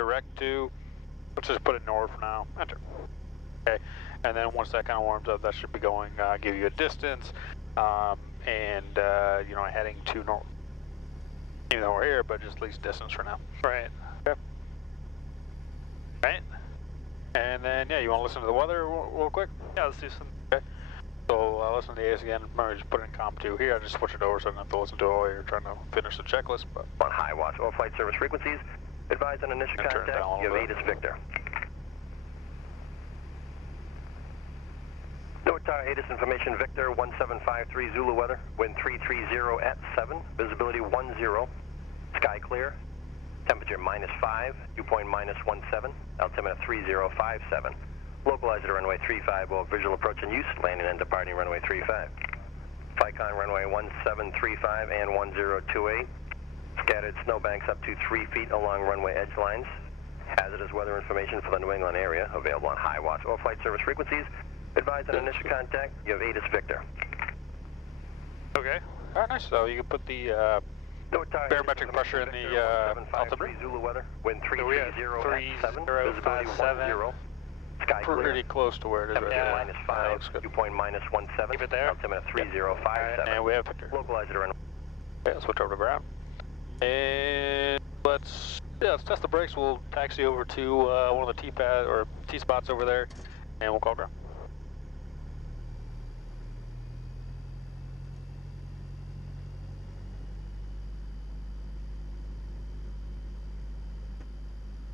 direct to, let's just put it Norwood for now, enter. Okay, and then once that kind of warms up, that should be going, give you a distance, and, you know, heading to Norwood. Even though we're here, but just at least distance for now. Right. Okay. Right. And then, yeah, you want to listen to the weather real quick? Yeah, let's do some. Okay. So listen to the AS again. Remember, just put it in comp 2 here. I just switch it over so I don't have to listen to it while you're trying to finish the checklist. But on high watch, all flight service frequencies. Advise on initial contact. You have 8 is Victor. Norwood Tower 8 is information Victor 1753 Zulu weather. Wind 330 at 7. Visibility 10. Sky clear. Temperature -5. Dew point -17. Altimeter 3057. Localize at runway 35 or visual approach in use. Landing and departing runway 35. FlyCon runway 1735 and 1028. Scattered snowbanks up to 3 feet along runway edge lines. Hazardous weather information for the New England area available on high watch or flight service frequencies. Advise on initial contact. You have 8 is Victor. okay. All right, nice. So you can put the barometric pressure in the altimeter. Zulu weather. Wind 330 at 7. 3057. Visibility 10. Sky clear. Pretty close to where it is right Yeah. now. -5. Dew point -17. Keep it there. Altimeter 3057. And we have Victor. Localize at runway. Okay, let's switch over to ground. And let's test the brakes. We'll taxi over to one of the T-pad or T-spots over there, and we'll call ground.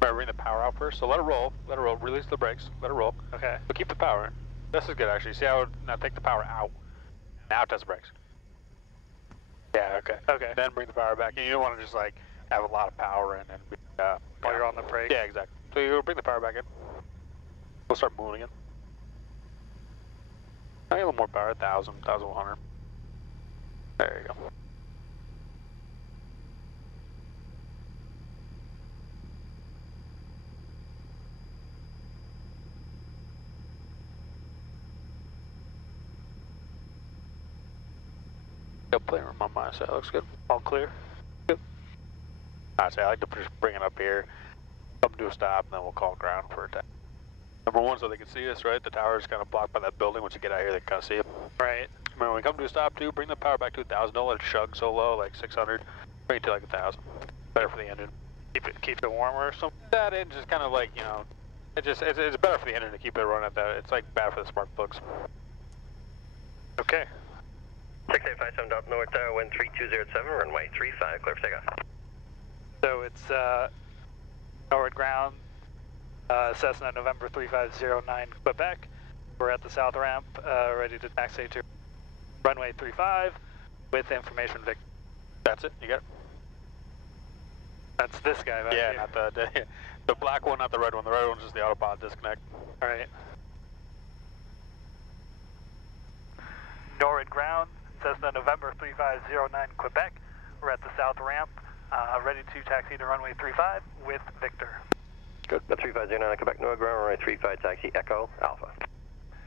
Remember, bring the power out first. So let it roll. Release the brakes. Let it roll. Okay. But keep the power in. This is good actually. See how now take the power out. Now test the brakes. Yeah. Okay. Okay. Then bring the power back. And you don't want to just like have a lot of power in and While you're on the brake. Yeah, exactly. So you bring the power back in. We'll start moving again. I get a little more power. 1,000, 1,100. There you go. Play room on my side, looks good. All clear. Good. Alright, so I like to just bring it up here, come to a stop, and then we'll call ground for attack. Number one, so they can see us, right? The tower is kind of blocked by that building. Once you get out here, they can kind of see it. Right. Remember, when we come to a stop, too, bring the power back to 1,000. Don't let it chug so low, like 600. Bring it to like 1,000. Better for the engine. Keep it warmer or something. That engine just kind of like, you know, it's better for the engine to keep it running at that. It's like bad for the spark plugs. Okay. 6857 Delta Norwood Tower, wind 3207, runway 35, clear for takeoff. So it's Norwood ground, Cessna November 3509 Quebec. We're at the south ramp, ready to taxi to runway 35 with information Vic. That's it? You got it? That's this guy back Yeah, here. not the black one, not the red one. The red one's just the autopilot disconnect. All right. Norwood ground, Cessna November 3509 Quebec. We're at the south ramp, ready to taxi to runway 35 with Victor. Good. 3509 Quebec, Norwood ground, runway 35, taxi Echo Alpha.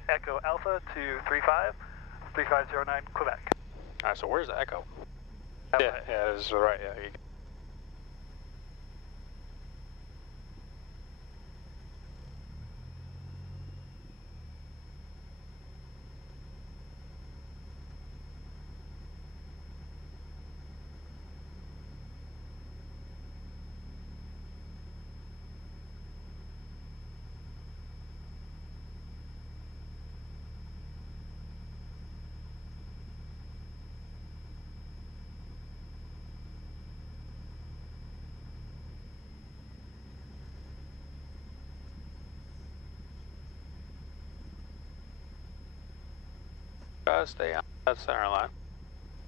Echo Alpha to 3509 Quebec. All right, so where's the Echo? That Yeah, way. yeah, this is right. Yeah. Stay on that center line.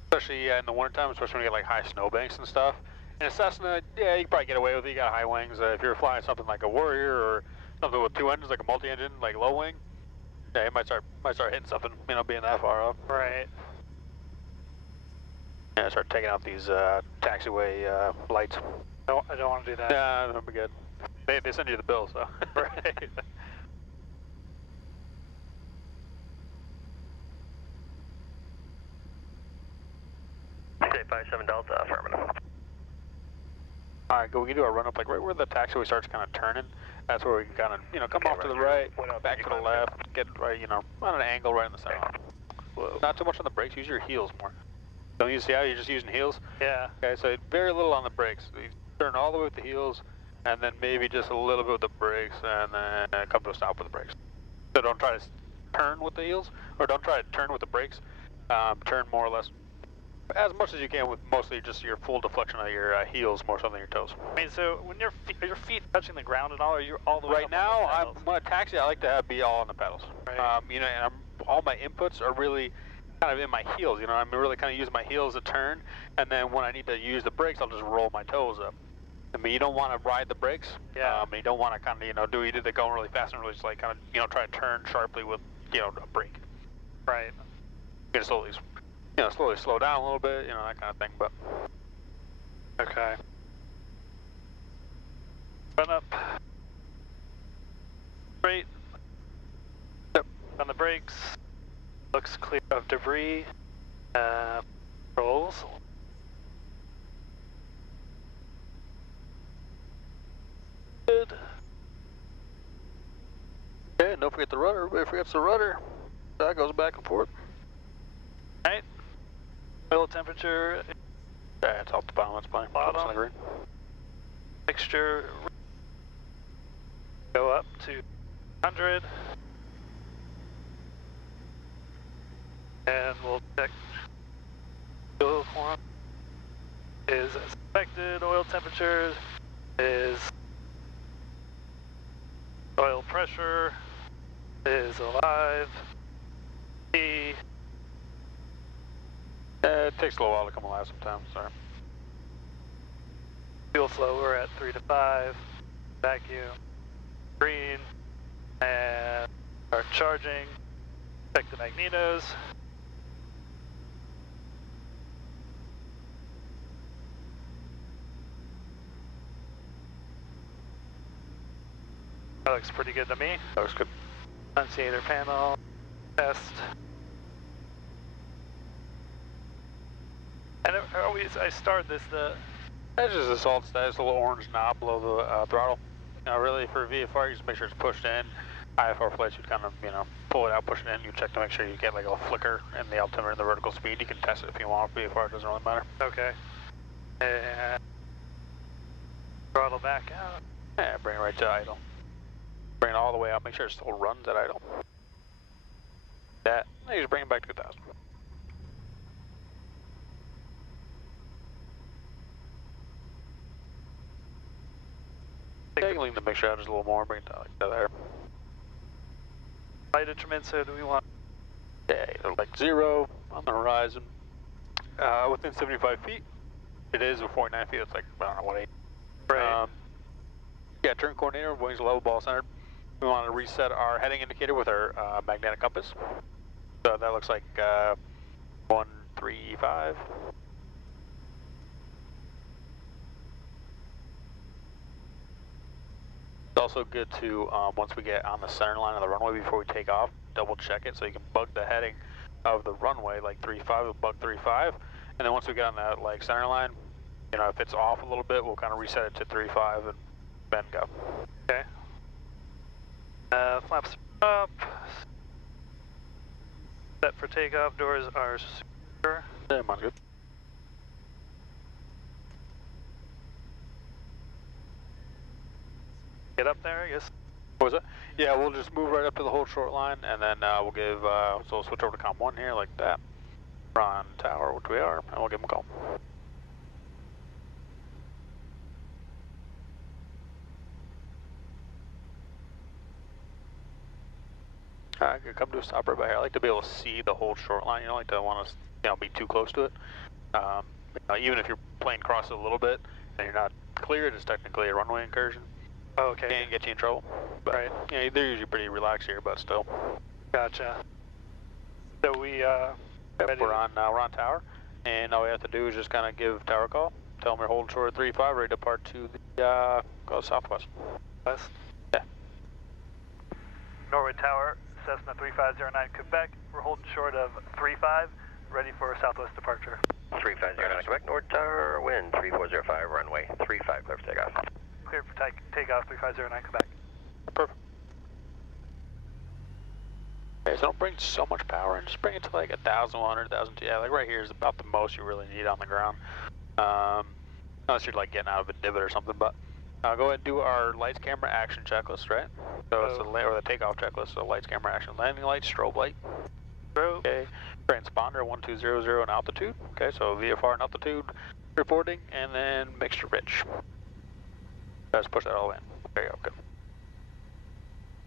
Especially in the wintertime, especially when you get like high snowbanks and stuff. In a Cessna, yeah, you can probably get away with it. You got high wings. If you're flying something like a Warrior or something with 2 engines, like a multi-engine, like low wing, yeah, you might start hitting something, you know, being that far up. Right. Yeah, start taking out these taxiway lights. No, I don't want to do that. Nah, that'll be good. They send you the bill, so. Right. 5857 Delta, affirmative. Alright, we can do our run up like right where the taxiway starts kind of turning. That's where we can kind of, you know, come off to the right, back to the left, get right, you know, on an angle right in the center line. Whoa. Not too much on the brakes, use your heels more. Don't use the out, you're just using heels? Yeah. Okay, so very little on the brakes. You turn all the way with the heels, and then maybe just a little bit with the brakes, and then come to a stop with the brakes. So don't try to turn with the heels, or don't try to turn with the brakes. Turn more or less as much as you can with mostly just your full deflection of your heels more so than your toes. I mean, so when are your feet touching the ground at all, or you're all the way right up now, on the when I taxi, I like to be all on the pedals. Right. You know, and all my inputs are really kind of in my heels. You know, I'm really kind of using my heels to turn, and then when I need to use the brakes, I'll just roll my toes up. I mean, you don't want to ride the brakes. Yeah. You don't want to kind of, you know, do either they're going really fast and really just like kind of, you know, try to turn sharply with, you know, a brake. Right. You can slowly, you know, slowly slow down a little bit, you know, that kind of thing. But okay. Run up. Straight. Yep. On the brakes. Looks clear of debris. Rolls. Good. okay, and don't forget the rudder. Everybody forgets the rudder. That goes back and forth. Alright. Oil temperature. Yeah, it's off the bottom. That's fine. Bottom. Mixture. Go up to 100. And we'll check fuel quantity is as expected. Oil temperature is oil pressure is alive. T. It takes a little while to come alive sometimes. Sorry. Fuel flow, we're at 3 to 5. Vacuum. Green. And start charging. Check the magnetos. That looks pretty good to me. That was good. Annunciator panel. Test. And I start this, That's just a salt status, a little orange knob below the throttle. You know, really for VFR, you just make sure it's pushed in. IFR flights, you kind of, you know, pull it out, push it in. You check to make sure you get like a flicker in the altimeter and the vertical speed. You can test it if you want. VFR, it doesn't really matter. okay. And throttle back out. Yeah, bring it right to idle. Bring it all the way out. Make sure it still runs at idle. That. You just bring it back to 2,000. Yeah, you can lean the mixture out just a little more. Bring it down like there. Light instruments, so do we want? Yeah, like 0 on the horizon. Within 75 feet. It is with 49 feet. It's like, I don't know what, 8. Right. Yeah, turn coordinator, wings level, ball centered. We want to reset our heading indicator with our magnetic compass. So that looks like 135. It's also good to, once we get on the center line of the runway before we take off, double check it so you can bug the heading of the runway, like 35, we'll bug 35. And then once we get on that like center line, you know, if it's off a little bit, we'll kind of reset it to 35 and then go. Okay. Flaps up. Set for takeoff. Doors are secure. Yeah, mine's good. Get up there, I guess. What was it? Yeah, we'll just move right up to the whole short line, and then we'll give, so we'll switch over to COM 1 here, like that. We're on tower, which we are, and we'll give them a call. I could come to a stop right by here. I like to be able to see the whole short line. You don't like to want to, you know, be too close to it. Even if you're playing across it a little bit and you're not clear, it's technically a runway incursion. Oh, okay. Can't get you in trouble. But, right. Yeah, they're usually pretty relaxed here, but still. Gotcha. So we we're on tower, and all we have to do is just kind of give tower a call. Tell them we're holding short of 35, ready to depart to the go southwest. West. Yeah. Norwood Tower, Cessna 3509 Quebec. We're holding short of 35, ready for southwest departure. 3509 Quebec, North Tower, wind 3405, runway 35, clear for takeoff. Clear for takeoff 3509 Quebec. Perfect. Okay, so don't bring so much power in, just bring it to like 1,100, 1,002. Yeah, like right here is about the most you really need on the ground. Unless you're like getting out of a divot or something, but go ahead and do our lights, camera, action checklist, right? So it's or the takeoff checklist, so lights, camera, action, landing light, strobe light. Okay, transponder 1200 in altitude. Okay, so VFR and altitude reporting, and then mixture rich. Let's push that all in. There you go, good.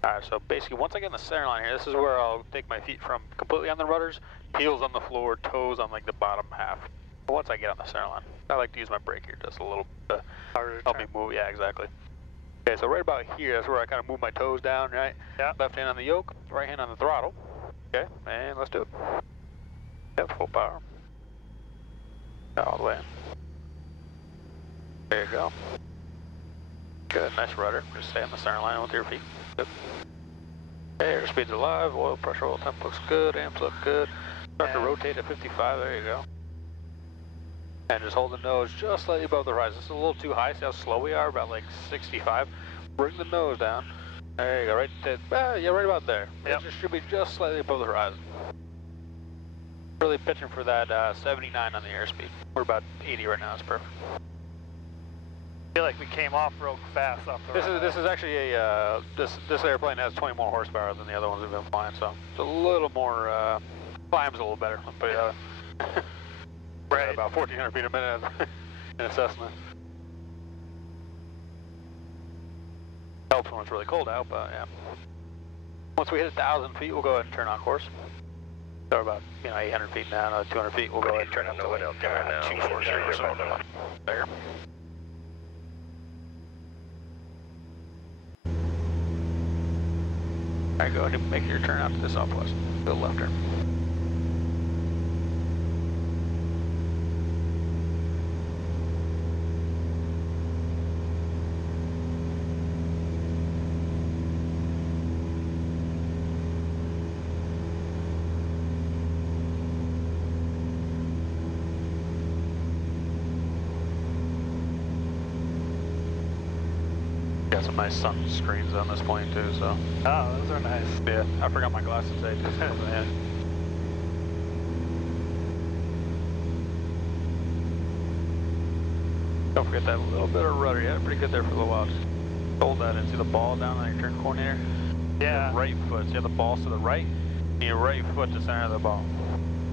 Alright, so basically once I get in the center line here, this is where I'll take my feet from completely on the rudders, heels on the floor, toes on like the bottom half. But once I get on the center line, I like to use my brake here just a little bit to help me move. Yeah, exactly. Okay, so right about here, that's where I kind of move my toes down, right? Yeah. Left hand on the yoke, right hand on the throttle. Okay, and let's do it. Yep, full power. All the way in. There you go. Good, nice rudder. Just stay on the center line with your feet. Good. Okay, airspeed's alive, oil pressure, oil temp looks good, amps look good. Start to rotate at 55, there you go. And just hold the nose just slightly above the horizon. This is a little too high, see how slow we are, about like 65. Bring the nose down. There you go, right there. Yeah, right about there. Yep. It should be just slightly above the horizon. Really pitching for that 79 on the airspeed. We're about 80 right now, that's perfect. I feel like we came off real fast off the This is actually a, this airplane has 20 more horsepower than the other ones we've been flying, so it's a little more, climb's a little better, let's put it that way. Right. About 1,400 feet a minute in a Cessna. Helps when it's really cold out, but yeah. Once we hit 1,000 feet, we'll go ahead and turn on course. So about 800 feet now, another 200 feet, we'll go ahead and turn up to like 240 or so. There. Alright, go ahead and make your turn out to the southwest. To the left turn. Got some nice sun screens on this plane too, so. Oh, those are nice. Yeah, I forgot my glasses today too. Yeah. Don't forget that little bit of rudder. Yeah, pretty good there for a little while. Just hold that and see the ball down on your turn coordinator. Yeah. Your right foot. See how the ball's to the right? And your right foot to center of the ball.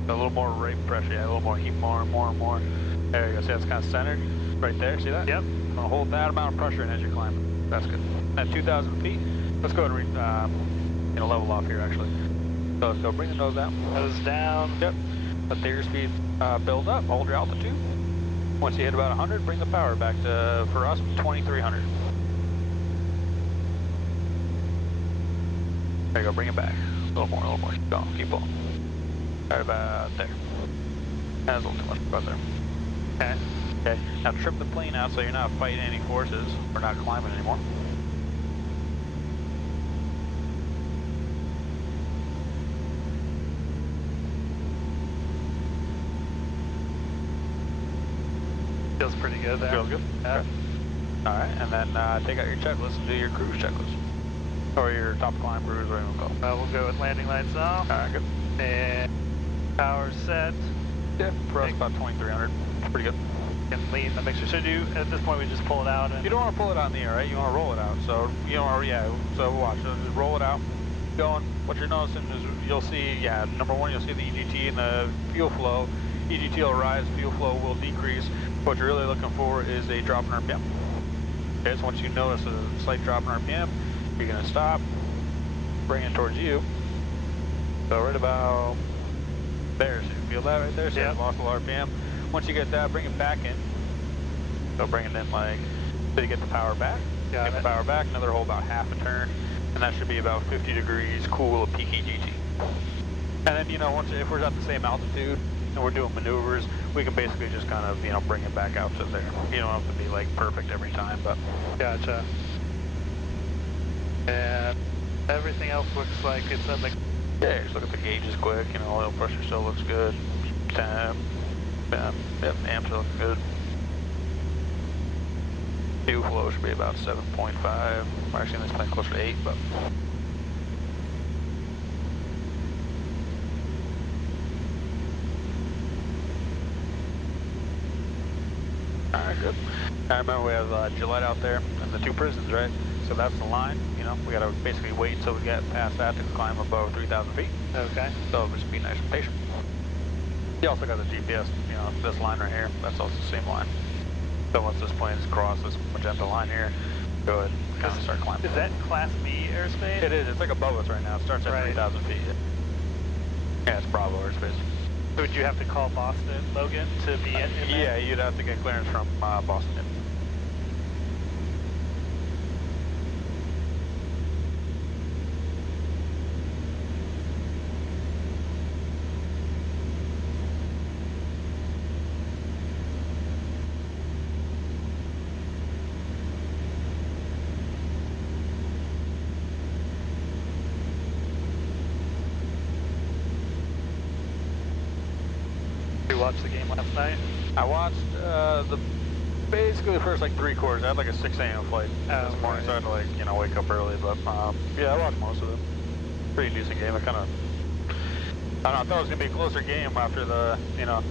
So a little more right pressure. Yeah, a little more heat, more. There you go. See that's kind of centered right there. See that? Yep. Gonna hold that amount of pressure in as you're climbing. That's good. At 2,000 feet, let's go ahead and level off here actually. So let's go bring the nose down. Nose down. Yep. Let the airspeed build up. Hold your altitude. Once you hit about 100, bring the power back to, for us, 2,300. There you go. Bring it back. A little more. Keep going. Keep going. Right about there. That's a little too much about there. Okay. Okay, now trim the plane out so you're not fighting any forces. We're not climbing anymore. Feels pretty good there. Feels good? Yeah. Okay. Alright, and then take out your checklist and do your cruise checklist. Or your top climb cruise, whatever you want to go. We'll go with landing lights off. Alright, good. And power set. Yeah, for us about 2,300. Pretty good. And lean the mixer. So at this point we just pull it out and... You don't want to pull it out in the air, right? You want to roll it out. So, so watch. So just roll it out. Going. What you're noticing is you'll see, number one, you'll see the EGT and the fuel flow. EGT will rise, fuel flow will decrease. What you're really looking for is a drop in RPM. Okay, so once you notice a slight drop in RPM, you're going to stop, bring it towards you. So right about there. So you feel that right there? So you lost a little RPM. Once you get that, bring it back in. So bring it in like, so you get the power back. Get the power back, another hold about half a turn, and that should be about 50 degrees cool of peak EGT. And then, once if we're at the same altitude and we're doing maneuvers, we can basically just kind of, bring it back out to there. You don't have to be like perfect every time, but. Gotcha. And everything else looks like it's at the... Yeah, just look at the gauges quick, oil pressure still looks good. Yeah, yep, amps are looking good. Fuel flow should be about 7.5. We're actually in this plane closer to 8, but. Alright, good. I remember we have Gillette out there and the 2 prisons, right? So that's the line, you know, we gotta basically wait until we get past that to climb above 3,000 feet. Okay. So just be nice and patient. You also got the GPS, you know, this line right here, that's also the same line. So once this plane's across this magenta line here, go ahead and kind of start climbing. Is that Class B airspace? It is, it's like above us right now, it starts at 3,000 feet. Yeah, it's Bravo airspace. So would you have to call Boston, Logan, to be in there? Yeah, you'd have to get clearance from Boston. Watched the game last night? I watched basically the first like 3 quarters. I had like a 6 a.m. flight this morning, so I had to like, you know, wake up early, but yeah, I watched most of it. Pretty decent game. I don't know, I thought it was gonna be a closer game after the, you know,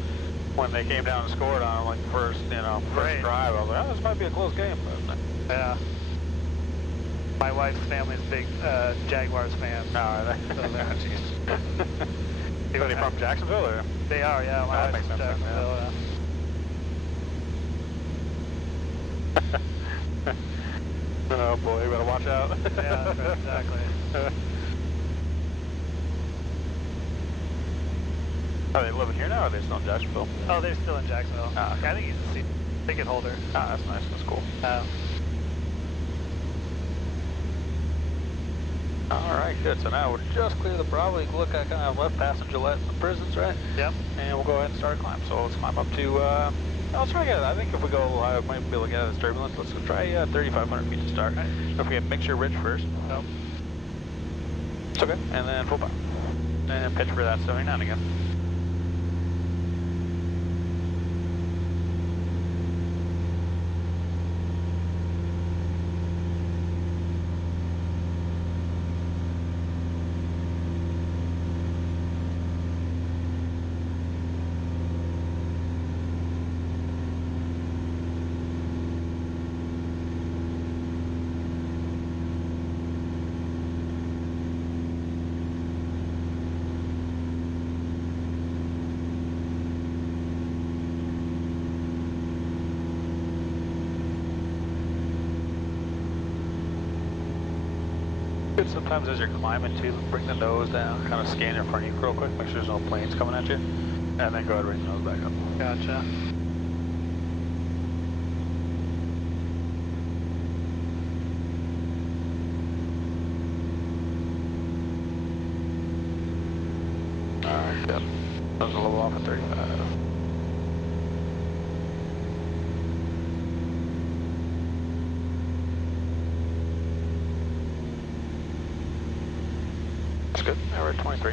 when they came down and scored on like first drive. I was like, oh, this might be a close game, but yeah. My wife's family's big Jaguars fan. No, jeez. Are they from Jacksonville or? They are, yeah. My wife's from Jacksonville, yeah. Oh boy, you better watch out. Yeah, exactly. Are they living here now, or are they still in Jacksonville? Oh, they're still in Jacksonville. Ah, okay. I think he's a season ticket holder. Ah, that's nice. That's cool. Alright, good. So now we'll just clear the Bravo. You can look at kind of left passing Gillette and the prisons, right? Yep. And we'll go ahead and start a climb. So let's climb up to, let's try to get, I think if we go a little high, we might be able to get out of this turbulence. Let's try 3,500 feet to start. Right. Don't forget, mixture ridge first. Nope. It's okay. And then full power. And pitch for that 79 again. Sometimes as you're climbing too, bring the nose down, kind of scan in front of you real quick, make sure there's no planes coming at you, and then go ahead and bring the nose back up. Gotcha. Alright, good. Nose will level off at 35. That's good. Now we're at 23.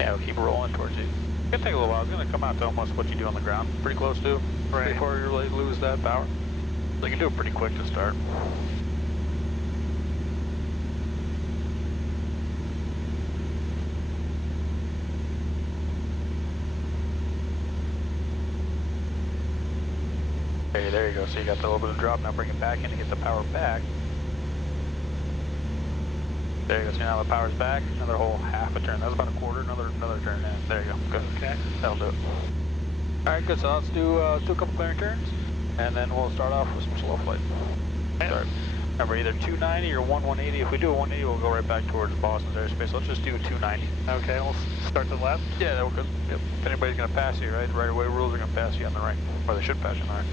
Yeah, we'll keep rolling towards you. It's going to take a little while. It's going to come out to almost what you do on the ground. Pretty close to. Right. Before you really lose that power. So you can do it pretty quick to start. Okay, there you go. So you got the little bit of drop. Now bring it back in to get the power back. There you go. So now the power's back. Another whole half a turn. That was about a quarter. Another turn. Yeah. There you go. Good. Okay. That'll do it. All right. Good. So let's do a couple clearing turns, and then we'll start off with some slow flight. Okay. Start. Remember, either 290 or 180. If we do a 180, we'll go right back towards Boston's airspace. Let's just do a 290. Okay. We'll start to the left. Yeah, that will good. Yep. If anybody's gonna pass you, right away rules are gonna pass you on the right, or they should pass you on the right.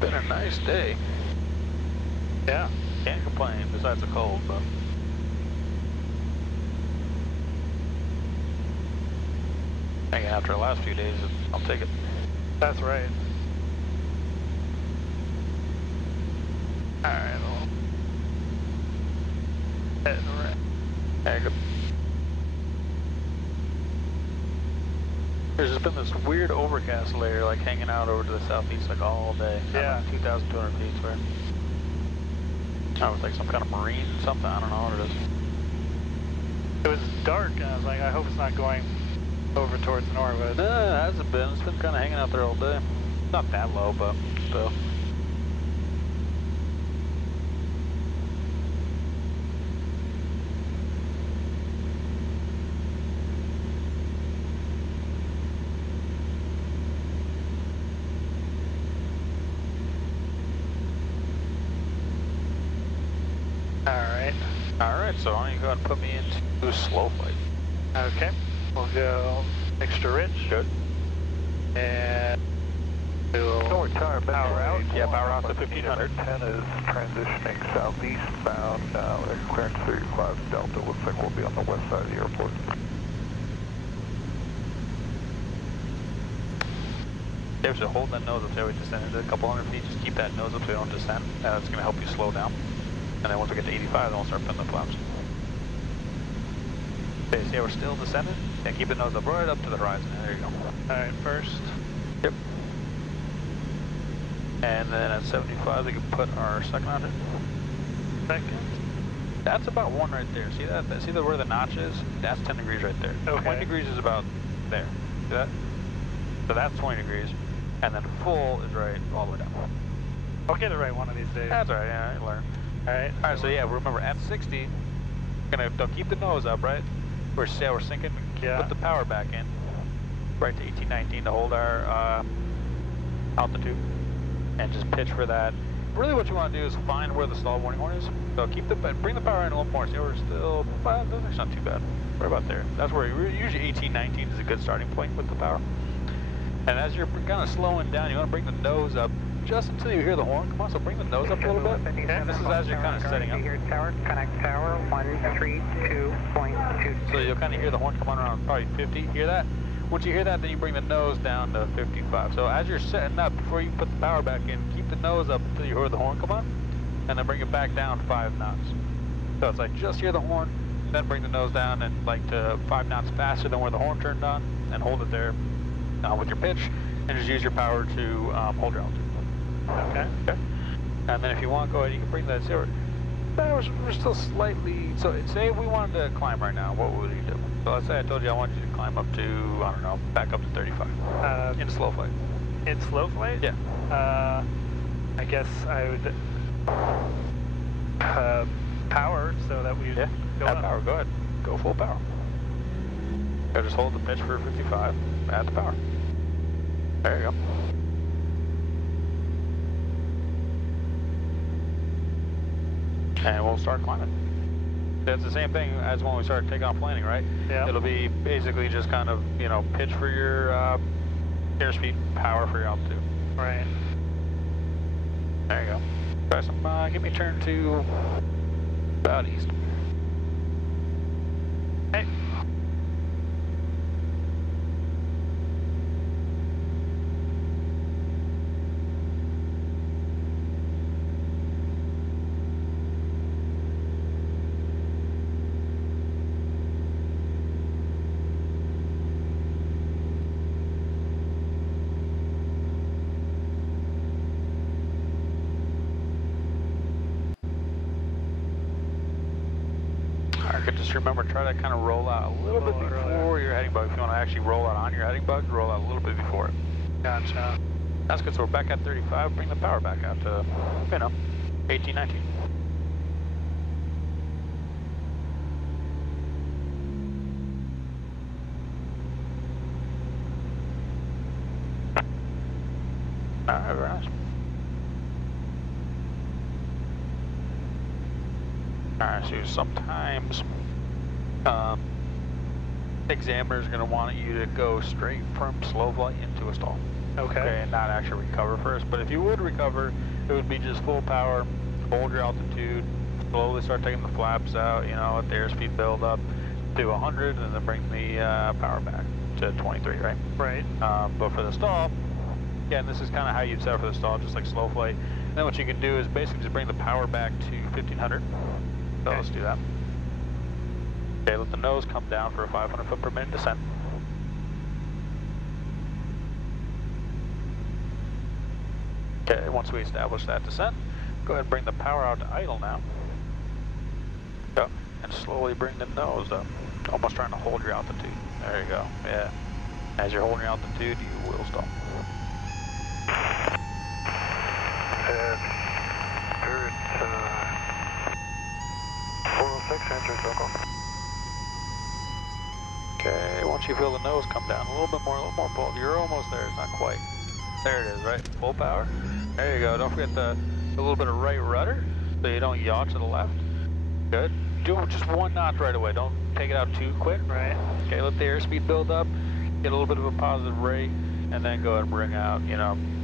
Been a nice day. Yeah. Can't complain, besides the cold, but. Hanging after the last few days, I'll take it. That's right. Alright, well. Heading right. There you go. There's just been this weird overcast layer like hanging out over to the southeast like all day. Yeah. Like 2,200 feet, swear. I was like some kind of marine something, I don't know what it is. It was dark, and I was like, I hope it's not going over towards Norwood. No, it hasn't been. It's been kind of hanging out there all day. Not that low, but still. Alright, so why don't you go ahead and put me into slow flight. Okay, we'll go extra rich. Good. And we'll power out. Yeah, power out to 1500. 10 is transitioning southeast bound. They're clearing 35 Delta. Looks like we'll be on the west side of the airport. Yeah, so hold that nose up there. We descended a couple hundred feet. Just keep that nose up so you don't descend. And that's going to help you slow down. And then once we get to 85, then we'll start putting the flaps. Okay, see how we're still descending? Yeah, keep the nose up right up to the horizon. There you go. Alright, first. Yep. And then at 75, we can put our second on it. Second. That's about one right there. See that? See where the notch is? That's 10 degrees right there. Okay. 20 degrees is about there. See that? So that's 20 degrees. And then full is right all the way down. I'll get it right one of these days. That's all right, yeah, I learned. Alright, so yeah, remember at 60, don't keep the nose up, right? We're sinking, put the power back in, right to 1819 to hold our altitude, and just pitch for that. Really what you want to do is find where the stall warning horn is. So bring the power in a little more. See, we're still, well, that's not too bad. Right about there. That's where usually 1819 is a good starting point with the power. And as you're kind of slowing down, you want to bring the nose up just until you hear the horn. Come on, so bring the nose up a little bit. Okay. This is as you're kind of setting up. Here, tower, connect tower, 132.2. So you'll kind of hear the horn come on around probably 50. Hear that? Once you hear that, then you bring the nose down to 55. So as you're setting up, before you put the power back in, keep the nose up until you hear the horn come on, and then bring it back down 5 knots. So it's like just hear the horn, then bring the nose down and like to 5 knots faster than where the horn turned on, and hold it there with your pitch, and just use your power to hold your altitude. Okay. And then if you want, go ahead, you can bring that zero. We're still slightly, so say we wanted to climb right now, what would you do? So let's say I told you I wanted you to climb up to, I don't know, back up to 35. In slow flight. In slow flight? Yeah. I guess I would power so that we go up. Power, go ahead. Go full power. Go just hold the pitch for 55, add the power. There you go. And we'll start climbing. That's the same thing as when we start taking off landing, right? Yeah. It'll be basically just kind of, pitch for your airspeed, power for your altitude. Right. There you go. Try some, give me a turn to about east. Hey. Just remember, try to kind of roll out a little bit before your heading bug. If you want to actually roll out on your heading bug, roll out a little bit before it. Gotcha. That's good. So we're back at 35. Bring the power back out to, 18, 19. All right, very nice. All right, so sometimes examiner's going to want you to go straight from slow flight into a stall. Okay. And not actually recover first. But if you would recover, it would be just full power, hold your altitude, slowly start taking the flaps out, let the airspeed build up to 100, and then bring the power back. to 23, right? Right. But for the stall, again, this is kind of how you'd set up for the stall, just like slow flight. And then what you can do is basically just bring the power back to 1500. So let's do that. Okay, let the nose come down for a 500 foot per minute descent. Okay, once we establish that descent, go ahead and bring the power out to idle now. Go, and slowly bring the nose up. Almost trying to hold your altitude. There you go, yeah. As you're holding your altitude, you will stall. Spirit 406, enter circle. Okay, once you feel the nose come down, a little more pull. You're almost there, it's not quite. There it is, right? Full power. There you go. Don't forget the little bit of right rudder so you don't yaw to the left. Good. Do just 1 knot right away. Don't take it out too quick. Right. Okay, let the airspeed build up, get a little bit of a positive rate, and then go ahead and bring out,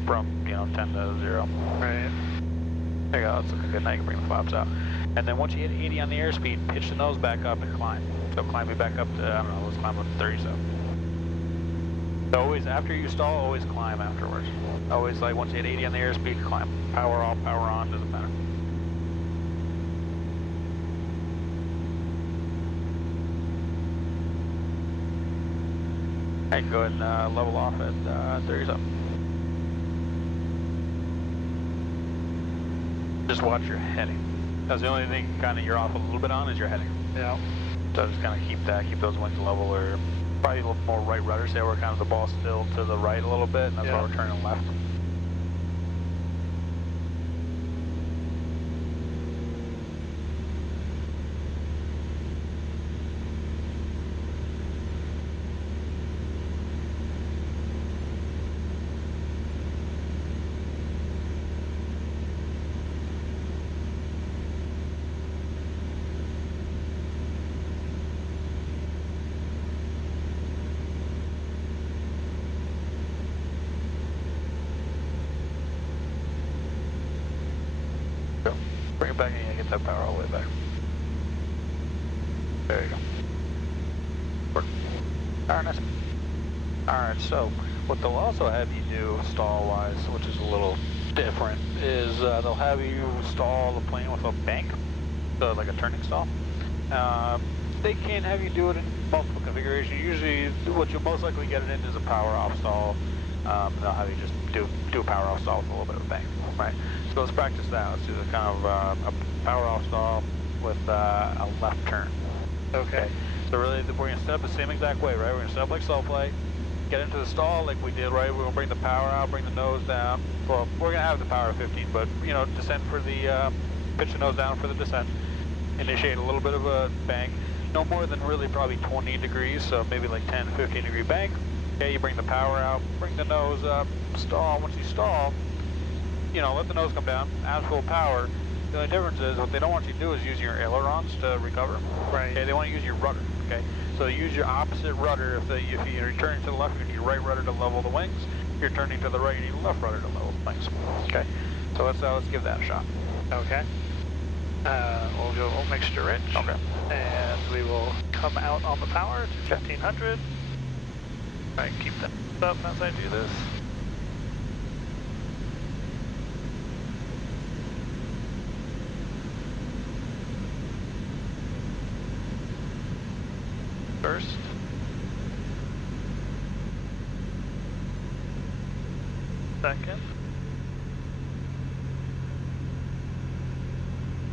from, 10 to 0. Right. There you go. That's looking good. Now you can bring the flaps out. And then once you hit 80 on the airspeed, pitch the nose back up and climb. So climb it back up to, I don't know, let's climb up to 37. So always, after you stall, always climb afterwards. Always, like, once you hit 80 on the airspeed, climb. Power off, power on, doesn't matter. I can go ahead and level off at 37. Just watch your heading. That's the only thing kind of you're off a little bit on is your heading. Yeah. So just kind of keep those wings level, or probably a little more right rudder. Say we're kind of the ball still to the right a little bit, and that's why we're turning left. Bring it back in and get that power all the way back. There you go. Work. Alright, nice. Alright, so what they'll also have you do stall-wise, which is a little different, is they'll have you stall the plane with a bank, so like a turning stall. They can have you do it in multiple configurations. Usually what you'll most likely get it in is a power-off stall. They'll have you just do a power-off stall with a little bit of a bank, right? So let's practice that. Let's do the kind of a power-off stall with a left turn. Okay. So really, we're going to set up the same exact way, right? We're going to set up like slow play, get into the stall like we did, right? We're going to bring the power out, bring the nose down. Well, we're going to have the power of 15, but, descent for the, pitch the nose down for the descent. Initiate a little bit of a bank. No more than really probably 20 degrees, so maybe like 10, 15 degree bank. Okay, you bring the power out, bring the nose up, stall. Once you stall, let the nose come down, add full power. The only difference is what they don't want you to do is use your ailerons to recover. Right. Okay, they want to use your rudder. Okay, so use your opposite rudder. If you're turning to the left, you need your right rudder to level the wings. If you're turning to the right, you need the left rudder to level the wings. Okay, so let's give that a shot. Okay. We'll do a little mixture rich. Okay. And we will come out on the power to 1500. Try and keep that up as I do this. First. Second.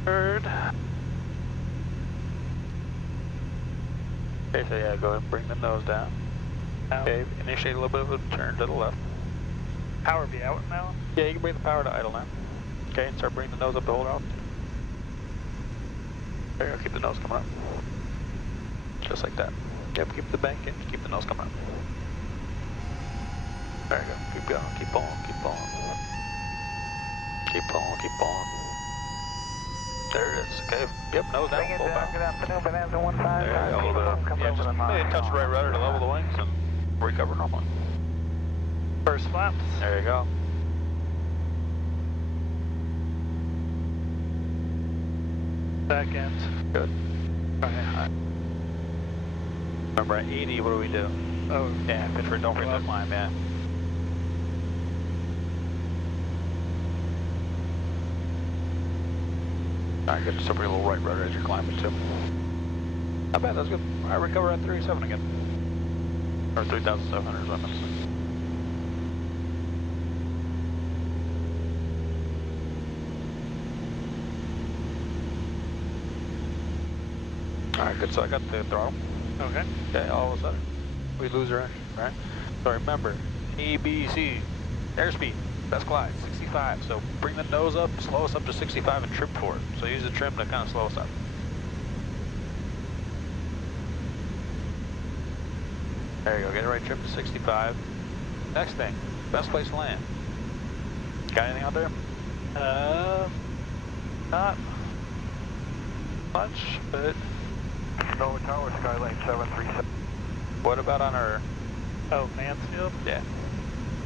Third. Okay, so yeah, go ahead and bring the nose down. Okay, initiate a little bit of a turn to the left. Power be out now? Yeah, you can bring the power to idle now. Okay, and start bringing the nose up to hold out. There you go, keep the nose coming up. Just like that. Yep, keep the bank in, keep the nose coming up. There you go, keep going, keep pulling, keep pulling. Keep pulling, keep pulling. There it is, okay. Yep, nose down, full power. Good afternoon, Bonanza 15. There you go, a little bit of, yeah, just maybe touch the right rudder to level the wings and recover normally. First flaps. There you go. Second. Good. Right. Remember at 80, what do we do? Oh. Yeah, pitch for it, don't forget to climb, yeah. Alright, get somebody a little right rudder as you're climbing too. Not bad, that's good. Alright, recover at 37 again. Or 3,700 is what I'm saying. Alright, good, so I got the throttle. Okay. Okay, all of a sudden, we lose our engine, right? So remember, ABC, airspeed, best glide, 65. So bring the nose up, slow us up to 65 and trim for it. So use the trim to kind of slow us up. There you go, get it right trim to 65. Next thing, best place to land. Got anything out there? Not much, but... Norwood Tower, Skylane 737. What about on our... Oh, Mansfield? Yeah.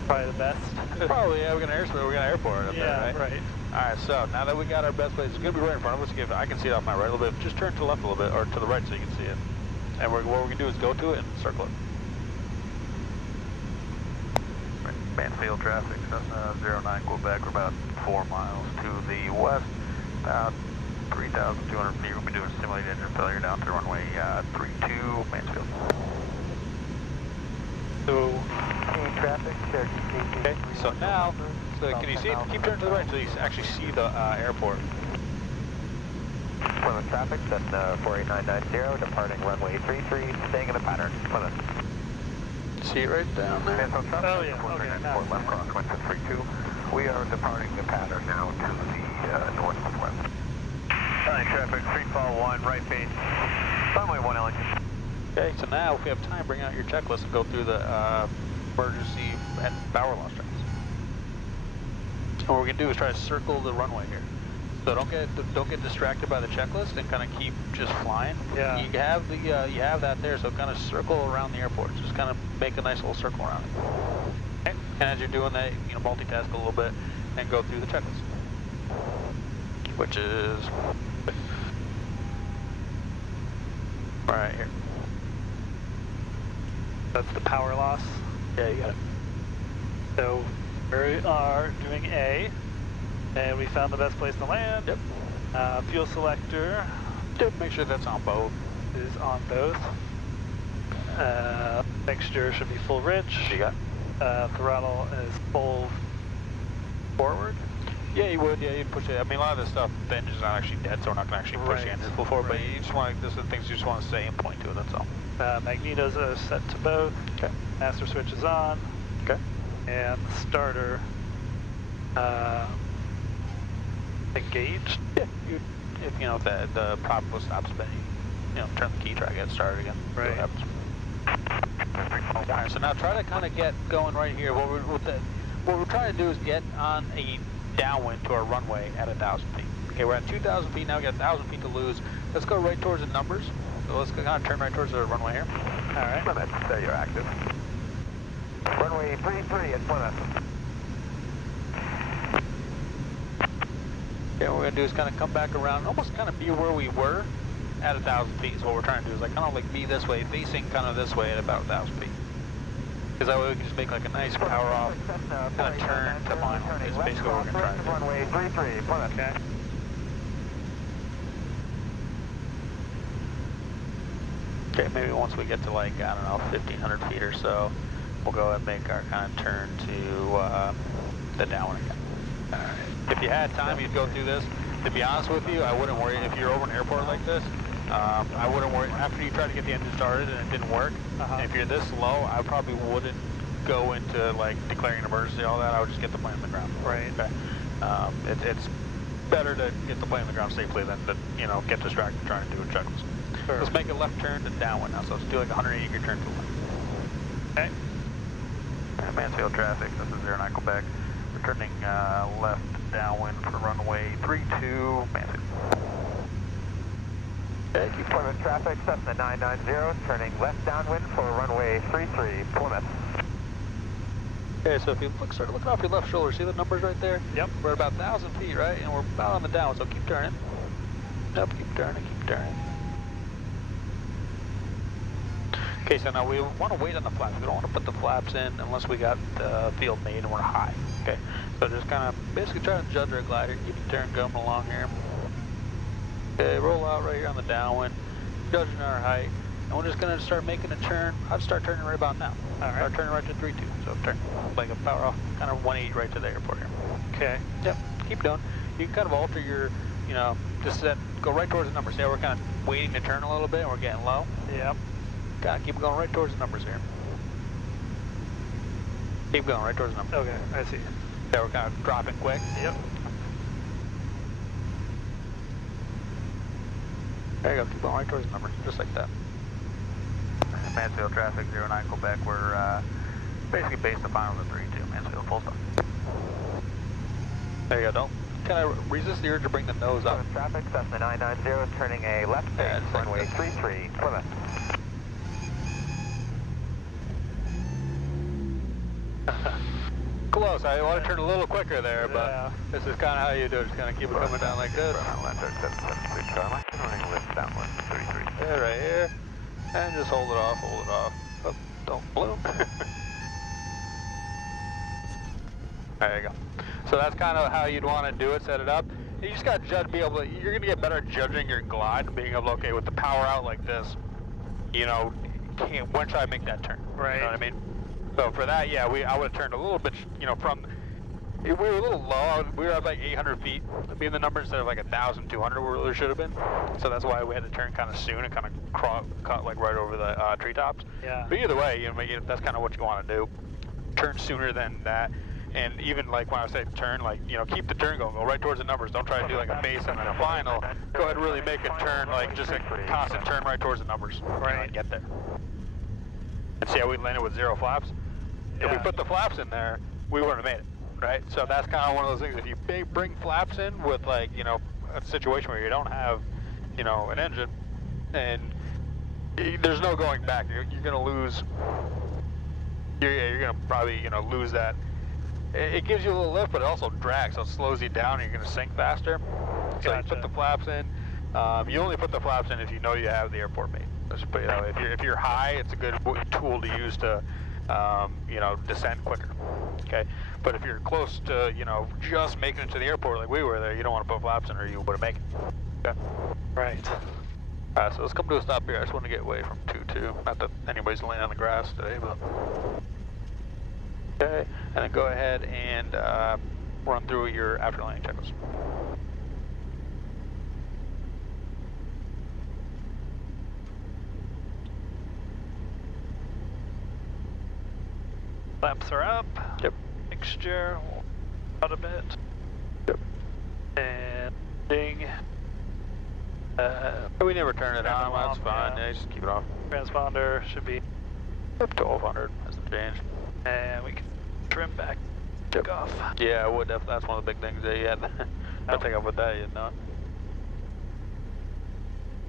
Probably the best. Probably, yeah, we got an airspace, we got an airport up there, right? Right. Alright, so now that we got our best place, it's going to be right in front of us. If I can see it off my right a little bit. Just turn to the left a little bit, or to the right so you can see it. And what we're going to do is go to it and circle it. Mansfield traffic, Cessna 09 Quebec, we're about 4 miles to the west, about 3,200 feet. We'll be doing simulated engine failure down to runway 32 Mansfield. So, traffic, okay, so now, so can you see it? Keep turning to the right so you actually see the airport. Plymouth traffic, Cessna 48990, departing runway 33, staying in the pattern. Plymouth. See it right down there? oh yeah, okay, now. Left cross, wind 32. We are departing the pattern now to the north-northwest. Traffic, street fall 1, right base, runway 1 LH. Okay, so now if we have time, bring out your checklist and go through the emergency and power loss tracks. And what we're gonna do is try to circle the runway here. So don't get distracted by the checklist and kind of keep just flying. Yeah. You have the you have that there, so kind of circle around the airport. Just kind of make a nice little circle around it. Okay. And as you're doing that, you know, multitask a little bit and go through the checklist, which is right here. That's the power loss. Yeah, you got it. So, we are doing A, and we found the best place to land. Yep. Fuel selector Yep. Make sure that's on both. is on both. Mixture should be full rich. You got? Throttle is full forward. Yeah, you would. Yeah, you'd push it. I mean, a lot of this stuff, the engine's not actually dead, so we're not going to actually push the engine full forward. But you just want to, this is the things you just want to say and point to it. That's all. Magnetos are set to both. Okay. Master switch is on. Okay. And the starter engaged. Yeah. If you know if the prop will stop spinning, you know, turn the key, try to get it started again. Right. See what happens. All right. So now try to kind of get going right here. What we're trying to do is get on a downwind to our runway at 1,000 feet. Okay, we're at 2,000 feet now. We got 1,000 feet to lose. Let's go right towards the numbers. So let's kind of turn right towards the runway here. All right. Plymouth, there you're active. Runway 33 at Plymouth. Okay, what we're gonna do is kind of come back around, almost kind of be where we were at 1,000 feet. So what we're trying to do is like kind of like be this way, facing kind of this way at about 1,000 feet. Because that way we can just make like a nice power off, kind of turn to final. Is basically what we're gonna try to do. Runway 33, Plymouth. Okay. Okay, maybe once we get to like, I don't know, 1,500 feet or so, we'll go ahead and make our kind of turn to the downwind again. All right. If you had time, you'd go through this. To be honest with you, I wouldn't worry. If you're over an airport like this, I wouldn't worry. After you try to get the engine started and it didn't work, if you're this low, I probably wouldn't go into like declaring an emergency, all that. I would just get the plane on the ground. Right. Okay. It's better to get the plane on the ground safely than to, you know, get distracted trying to do a checklist. Sure. Let's make a left turn to downwind now. So let's do like a 180-degree turn to the left. Okay. Mansfield traffic. This is 09 Quebec. We're turning left downwind for runway 32 Mansfield. Okay, keep Plymouth traffic, Cessna 990, turning left downwind for runway 33, Plymouth. Okay, so if you start looking off your left shoulder, see the numbers right there? Yep. We're at about 1,000 feet, right? And we're about on the down, so keep turning. Nope, keep turning, keep turning. Okay, so now we want to wait on the flaps. We don't want to put the flaps in unless we got the field made and we're high. Okay, so just kind of basically trying to judge our glider, keep the turn going along here. Okay, roll out right here on the downwind, judging our height, and we're just going to start making a turn. I'd start turning right about now. All right. Start turning right to 3-2, so turn like a power off, kind of 180 right to the airport here. Okay. Yep, keep doing. You can kind of alter your, you know, just go right towards the numbers. See how we're kind of waiting to turn a little bit and we're getting low? Yep. Kind of keep going right towards the numbers here. Keep going right towards the numbers. Okay, I see. Yeah, we're kind of dropping quick. Yep. There you go, keep going right towards the numbers, just like that. Mansfield traffic 09 Quebec, we're basically based upon the 3-2, Mansfield full stop. There you go, don't kind of resist the urge to bring the nose up. Traffic, Cessna 990, turning a left base, runway 33, Plymouth. Close, I want to turn a little quicker there, but yeah. This is kind of how you do it, just kind of keep it coming down like this. Yeah, right here, and just hold it off, but don't bloom. There you go. So that's kind of how you'd want to do it, set it up. You just got to judge, you're going to get better at judging your glide and being able to, okay, with the power out like this, you know, when should I make that turn? Right. You know what I mean? So for that, yeah, I would have turned a little bit, you know, we were a little low. We were at like 800 feet, being the number instead of like 1,200 where there should have been. So that's why we had to turn kind of soon and kind of cut like right over the treetops. Yeah. But either way, you know, that's kind of what you want to do. Turn sooner than that. And even like when I say turn, like, you know, keep the turn going, go right towards the numbers. Don't try to do like a base and then a final. Go ahead and really make a turn, like just a constant turn right towards the numbers. Right. And get there. And see how we landed with 0 flaps? Yeah. If we put the flaps in there, we wouldn't have made it, right? So that's kind of one of those things. If you bring flaps in with like, you know, a situation where you don't have, you know, an engine, and there's no going back. You're going to lose. You're going to probably, you know, lose that. It gives you a little lift, but it also drags, so it slows you down, and you're going to sink faster. So Gotcha. you put the flaps in. You only put the flaps in if you know you have the airport made. Let's put it that way. If you're high, it's a good tool to use to, you know, descend quicker. Okay, but if you're close to, you know, just making it to the airport like we were there, you don't want to put flaps in, or you wouldn't make it. Okay. Right. All right, so let's come to a stop here. I just want to get away from 2-2. Not that anybody's laying on the grass today, but. Okay, and then go ahead and run through your after landing checklist. Lamps are up. Yep. Mixture, out a bit. Yep. And ding. We never turn it on, that's fine. Yeah. Yeah, just keep it off. Transponder should be. Yep, 1200, hasn't changed. And we can trim back. Yep. Off. Yeah, I would. That's one of the big things that you had. I think up with that, you know.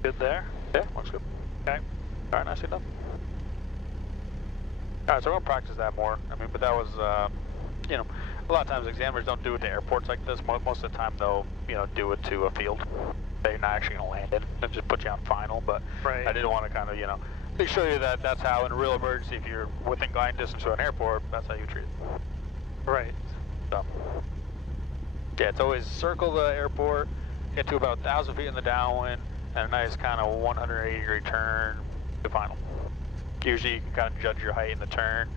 Good there. Yeah, looks good. Okay. All right, nicely done. All right, so we'll practice that more. I mean, but that was, you know, a lot of times examiners don't do it to airports like this. Most of the time they'll, you know, do it to a field that you're not actually going to land in and just put you on final. But right. I did want to kind of, you know, show you that that's how in a real emergency, if you're within gliding distance to an airport, that's how you treat it. Right. So, yeah, it's always circle the airport, get to about 1,000 feet in the downwind, and a nice kind of 180-degree turn to final. Usually you can kind of judge your height in the turn.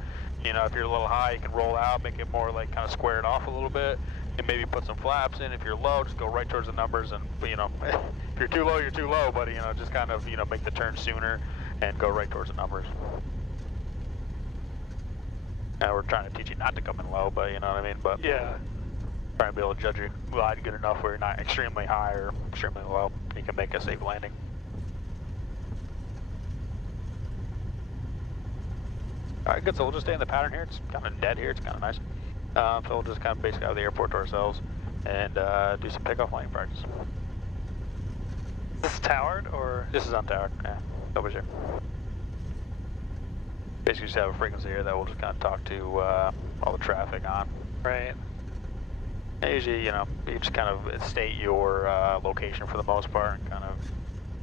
You know, if you're a little high, you can roll out, make it more like kind of square it off a little bit, and maybe put some flaps in. If you're low, just go right towards the numbers, and, you know, if you're too low, you're too low, but, you know, just kind of, you know, make the turn sooner and go right towards the numbers. Now we're trying to teach you not to come in low, but you know what I mean? But yeah. Trying to be able to judge your glide good enough where you're not extremely high or extremely low. You can make a safe landing. All right, good. So we'll just stay in the pattern here. It's kind of dead here. It's kind of nice. So we'll just kind of basically have the airport to ourselves and do some pickoff landing practice. Is this towered or? This is untowered. Yeah, over here. Basically just have a frequency here that we'll just kind of talk to all the traffic on. Right. And usually, you know, you just kind of state your location for the most part and kind of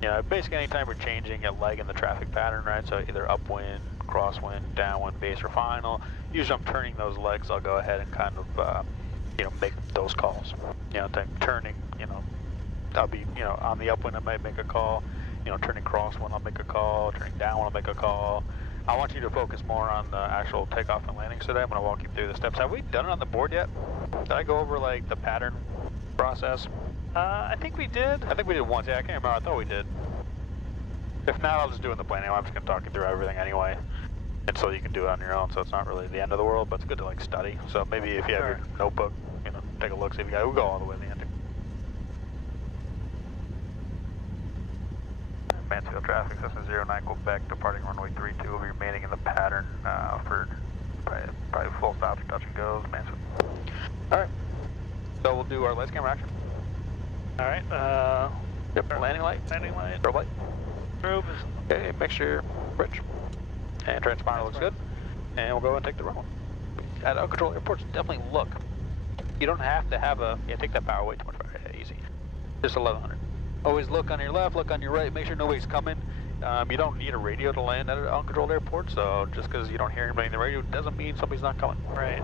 You know, basically anytime we're changing a leg in the traffic pattern, right? So either upwind, crosswind, downwind, base, or final. Usually I'm turning those legs, I'll go ahead and kind of, you know, make those calls. You know, turning, you know, I'll be, you know, on the upwind I might make a call. You know, turning crosswind I'll make a call. Turning downwind I'll make a call. I want you to focus more on the actual takeoff and landing today. I'm going to walk you through the steps. Have we done it on the board yet? Did I go over, like, the pattern process? I think we did. I think we did once. Yeah, I can't remember. I thought we did. If not, I'll just do it in the plane anyway. I'm just going to talk you through everything anyway. And so you can do it on your own, so it's not really the end of the world, but it's good to, like, study. So maybe if you have your notebook, you know, take a look, see if you got it. We'll go all the way to the end. Mansfield traffic, Cessna 09, Quebec, departing runway 32, will be remaining in the pattern for probably full stops, touch and goes, Mansfield. Alright. So we'll do our lights, camera, action. Alright, Yep, landing light. landing light. Strobe light. Strobe. Okay, mixture, bridge. And transponder looks good. And we'll go and take the runway. At uncontrolled airports, definitely look. You don't have to have a, yeah, take that power way too much power, yeah, easy. Just 1100. Always look on your left, look on your right, make sure nobody's coming. You don't need a radio to land at an uncontrolled airport, so just because you don't hear anybody in the radio doesn't mean somebody's not coming. Right.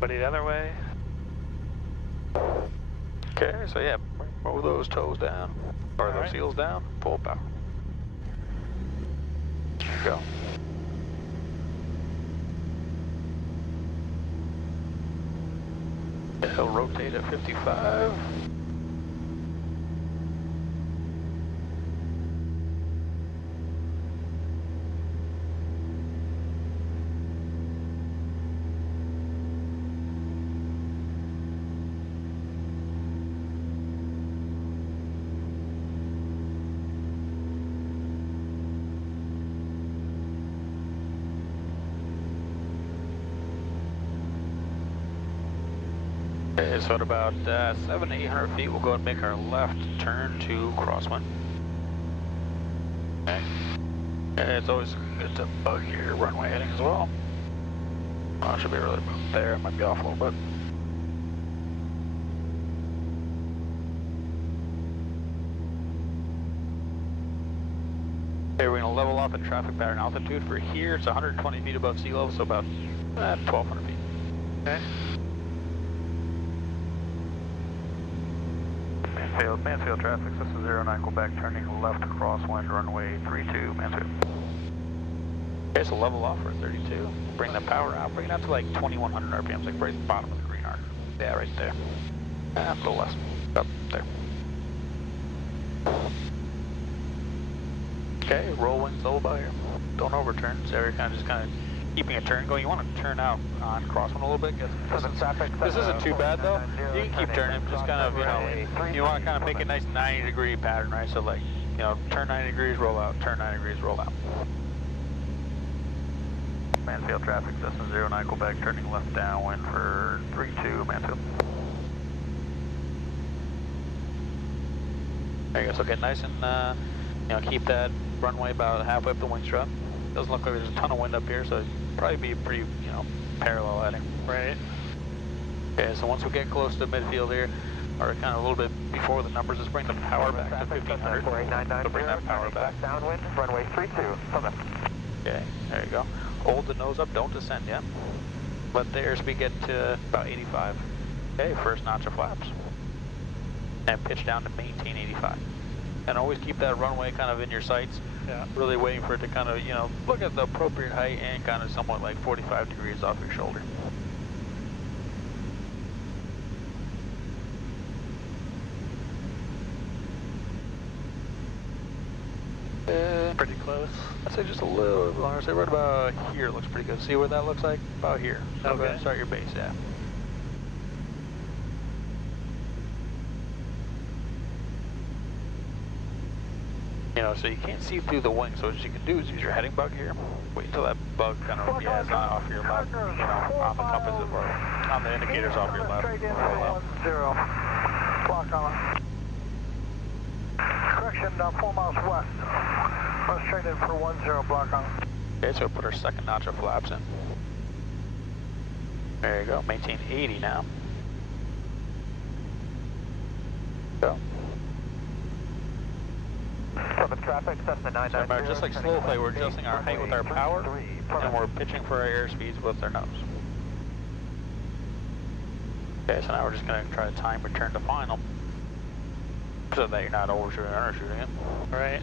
Buddy the other way. Okay, so yeah, roll those toes down, or those seals down, pull power. Go. He'll rotate at 55. Okay, so at about 700 to 800 feet, we'll go and make our left turn to crosswind. Okay. And it's always good to bug your runway heading as well. Well, it should be really about there. It might be off a little bit. Okay, we're going to level off at traffic pattern altitude. For here, it's 120 feet above sea level, so about 1,200 feet. Okay. Mansfield traffic, Cessna 09, Quebec, turning left crosswind, runway 32, Mansfield. Okay, so level off for 32. Bring the power out. Bring it out to like 2100 RPMs, like right at the bottom of the green arc. Yeah, right there. A little less. Up there. Okay, roll wings level by here. Don't overturn. So you're kind of keeping a turn going. You want to turn out on crosswind a little bit. This isn't too bad though. You can keep turning. Just kind of, you know, you want to kind of make a nice 90-degree pattern, right? So like, you know, turn 90 degrees, roll out. Turn 90 degrees, roll out. Mansfield traffic, Cessna 09, Quebec, turning left downwind for 32, Mansfield. There you go. So get nice and, you know, keep that runway about halfway up the wing strut. Doesn't look like there's a ton of wind up here, so probably be pretty, you know, parallel heading. Right. Okay, so once we get close to midfield here, or kind of a little bit before the numbers, let's bring the power back to 1500. So bring that power back. Downwind, runway 32. Okay, there you go. Hold the nose up, don't descend yet. Let the airspeed get to about 85. Okay, first notch of flaps. And pitch down to maintain 85. And always keep that runway kind of in your sights. Yeah. Really waiting for it to kind of, you know, look at the appropriate height and kind of somewhat like 45 degrees off your shoulder. Pretty close. I'd say just a little bit longer. Say right about here looks pretty good. See what that looks like? About here. So Okay. go ahead and start your base, yeah. You know, so you can't see through the wing, so what you can do is use your heading bug here. Wait until that bug kind of, yeah, it's not off your left, you know, on the compass or on the indicators off your left. Straight in for 10. Block on. Correction, 4 miles west. Run straight in for 10, block on. Okay, so we'll put our second notch of flaps in. There you go, maintain 80 now. Go. traffic, Cessna 990. So remember, just like slow flight, we're adjusting our height with our power, and we're pitching for our airspeeds with our nose. Okay, so now we're just going to try to time return to final, so that you're not overshooting or undershooting it. Right.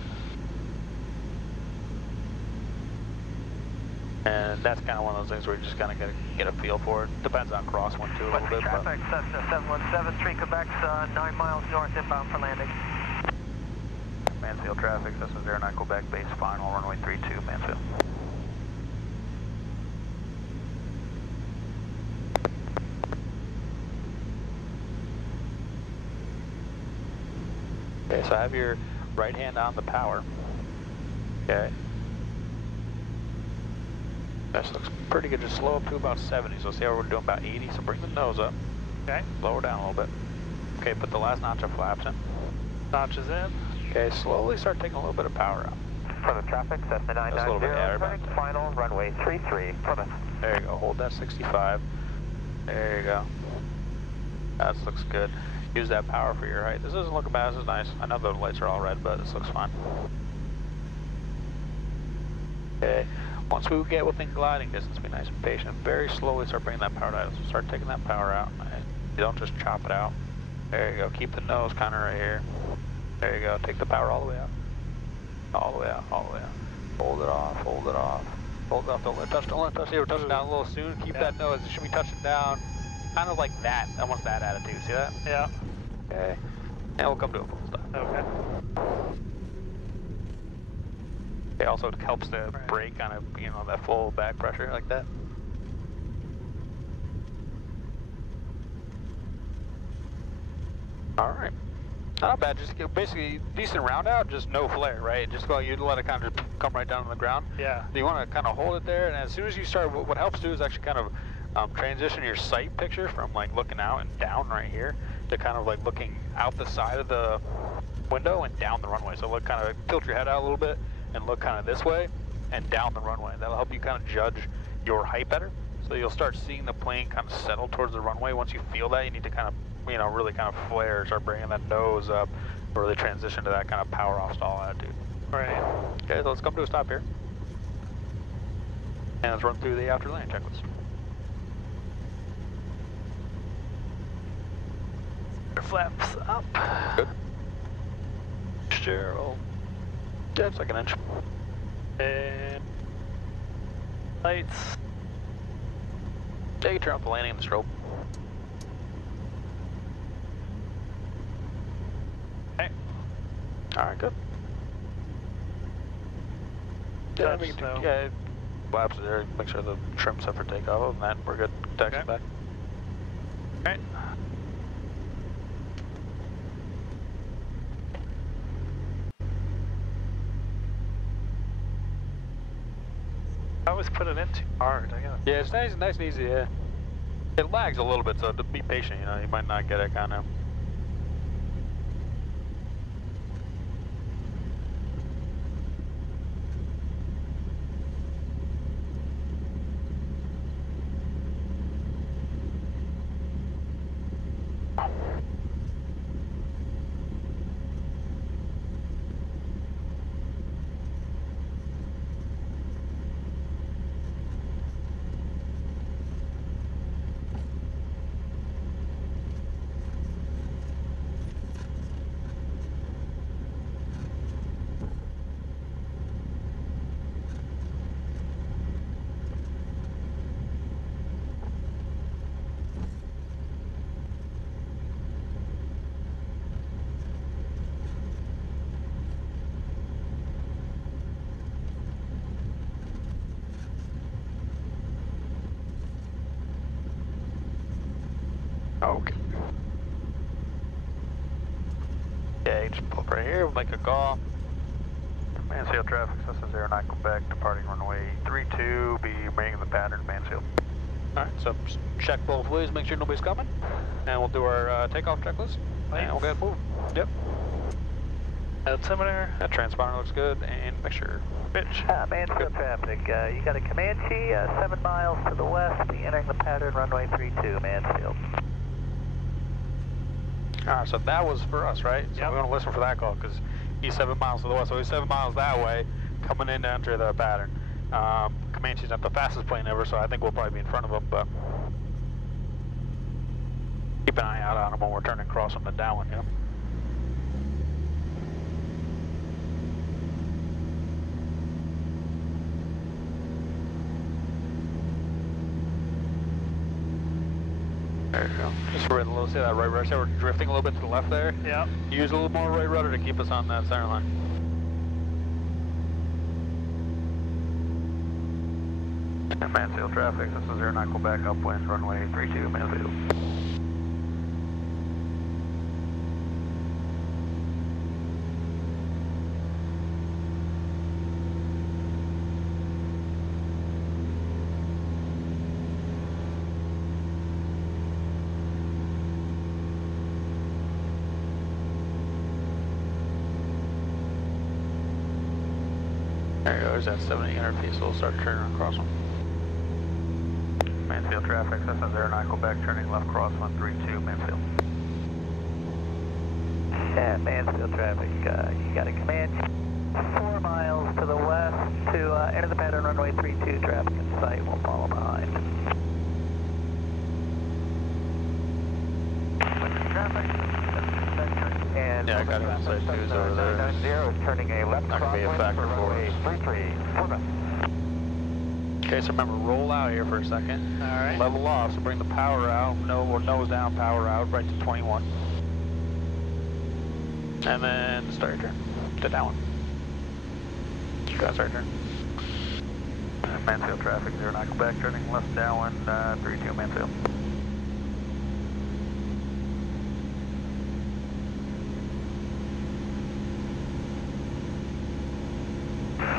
And that's kind of one of those things where you just kind of get a feel for it. Depends on crosswind too a little bit. Traffic, Cessna 717, Quebec's 9 miles north inbound for landing. Mansfield traffic, Cessna 09 Quebec base final, runway 32, Mansfield. Okay, so have your right hand on the power. Okay. This looks pretty good. Just slow up to about 70. So see how we're doing about 80. So bring the nose up. Okay. Lower down a little bit. Okay, put the last notch of flaps in. Notches in. Okay, slowly start taking a little bit of power out. Further traffic, Cessna 990, final, runway 33, Plymouth. There you go. Hold that 65. There you go. That looks good. Use that power for your height. This isn't looking bad. This is nice. I know the lights are all red, but this looks fine. Okay. Once we get within gliding distance, be nice and patient. Very slowly start bringing that power down. So start taking that power out. You don't just chop it out. There you go. Keep the nose kind of right here. There you go. Take the power all the way out. All the way out. All the way out. Hold it off. Hold it off. Hold it off. Don't let it touch. Don't let it touch. We're touching down a little soon. Keep that nose. It should be touching down. Kind of like that. Almost that attitude. See that? Yeah. Okay. And we'll come to a full stop. Okay. It also helps the brake kind of, you know, that full back pressure like that. All right. Not bad. Just basically decent round out, just no flare, right? Just go, you let it kind of just come right down on the ground. Yeah. You want to kind of hold it there, and as soon as you start, what helps do is actually kind of transition your sight picture from like looking out and down right here to kind of like looking out the side of the window and down the runway. So look, kind of tilt your head out a little bit and look kind of this way and down the runway. That'll help you kind of judge your height better. So you'll start seeing the plane kind of settle towards the runway. Once you feel that, you need to kind of, you know, really kind of flare, start bringing that nose up, really transition to that kind of power off stall attitude. Right. Okay, so let's come to a stop here. And let's run through the after landing checklist. Flaps up. Good. Cheryl. Yeah, it's like an inch. And lights. Yeah, you turn off the landing and the strobe. Okay. Alright, good. Yeah, we can do, yeah, flaps there, make sure the trim's set for takeoff. Other than that, we're good. Taxi back. Alright. I always put it in too hard. I gotta. Yeah, it's nice and easy, yeah. It lags a little bit, so be patient, you know, you might not get it kind of. Okay. Yeah, you just pull up right here, we'll make a call. Mansfield traffic, Cessna 09 Quebec, departing runway 32, be bringing the pattern Mansfield. Alright, so just check both ways, make sure nobody's coming, and we'll do our takeoff checklist, and we'll get moving. Yep. Altimeter. That transponder looks good, and mixture. Pitch. Mansfield traffic, you got a Comanche 7 miles to the west, entering the pattern runway 32, Mansfield. Alright, so that was for us, right? So Yep. we want to listen for that call, because He's 7 miles to the west, so he's 7 miles that way, coming in to enter the pattern. Comanche's not the fastest plane ever, so I think we'll probably be in front of him, but keep an eye out on him when we're turning across on the downwind, you know? There you go. Just for a little, see that right rudder? See we're drifting a little bit to the left there? Yeah. Use a little more right rudder to keep us on that center line. Mansfield traffic, this is 09 Quebec, upwind, runway 32, Mansfield. There you go, there's that 7,800 feet, so we'll start turning across them. Mansfield traffic, Cessna 09 Quebec, turning left cross 132, Mansfield. Yeah, Mansfield traffic, you got a command 4 miles to the west to enter the pattern runway 32, traffic in sight, we'll follow behind. Traffic, and yeah, I got it in sight too, so over there. 990 is turning a left Not gonna be a factor for us. 33, Okay, so remember, roll out here for a second. All right. Level off, so bring the power out. No, or nose down, power out, right to 21. And then start your turn. To downwind. Go start your turn. Mansfield traffic, 09 Quebec, turning left downwind, 32, Mansfield.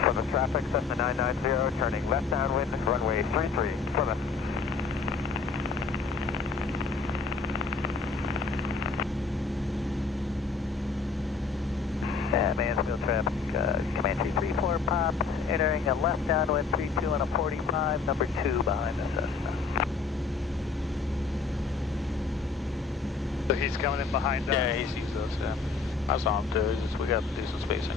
For the traffic, Cessna 990, turning left downwind, runway 33, Plymouth. Yeah, Mansfield traffic, Comanche 34 pop, entering a left downwind 32 and a 45, number 2 behind the Cessna. So he's coming in behind us. Yeah, he sees us, yeah. I saw him too, it's just we got decent spacing.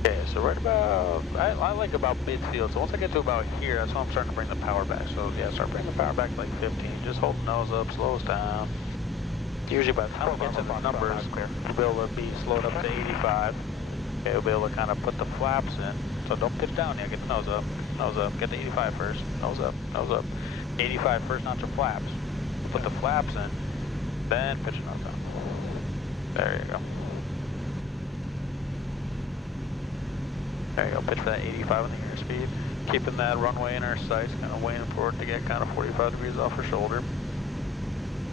Okay, so right about, I like about midfield, so once I get to about here, that's when I'm starting to bring the power back. So yeah, start bringing the power back to like 15, just hold the nose up, slow us down. Usually by the time we get to the numbers, we'll be able to be slowed up to 85. Okay, we'll be able to kind of put the flaps in. So don't pitch down yet, get the nose up, get the 85 first, nose up, 85 first notch of flaps. Put the flaps in, then pitch the nose down. There you go. There you go, pitch for that 85 on the airspeed. Keeping that runway in our sights, kind of waiting for it to get kind of 45 degrees off our shoulder.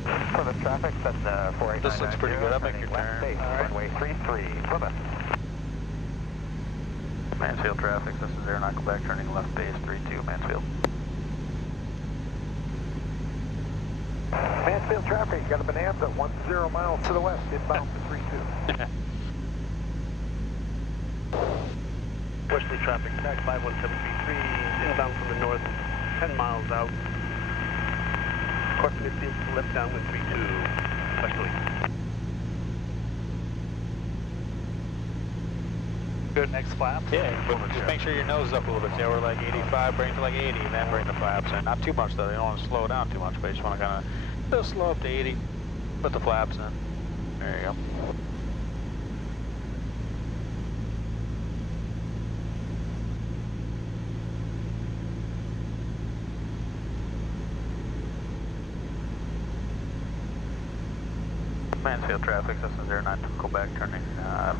For the traffic, Cessna 48990. This looks pretty good, I'll make your turn. Base, runway 33, Plymouth. Mansfield traffic, this is 09 Quebec, turning left base 32, Mansfield. Mansfield traffic, you got a Bonanza 10 miles to the west, inbound for 32. Westerly traffic, TAC 51733, inbound from the north, 10 miles out. Course 15, left downwind 32, westerly. Good, next flap. Yeah, but just make sure your nose is up a little bit. Yeah, we're like 85, bring it to like 80, then bring the flaps in. Not too much though, you don't want to slow down too much, but you just want to kind of just slow up to 80, put the flaps in. There you go. Mansfield traffic, this is 09 Quebec, turning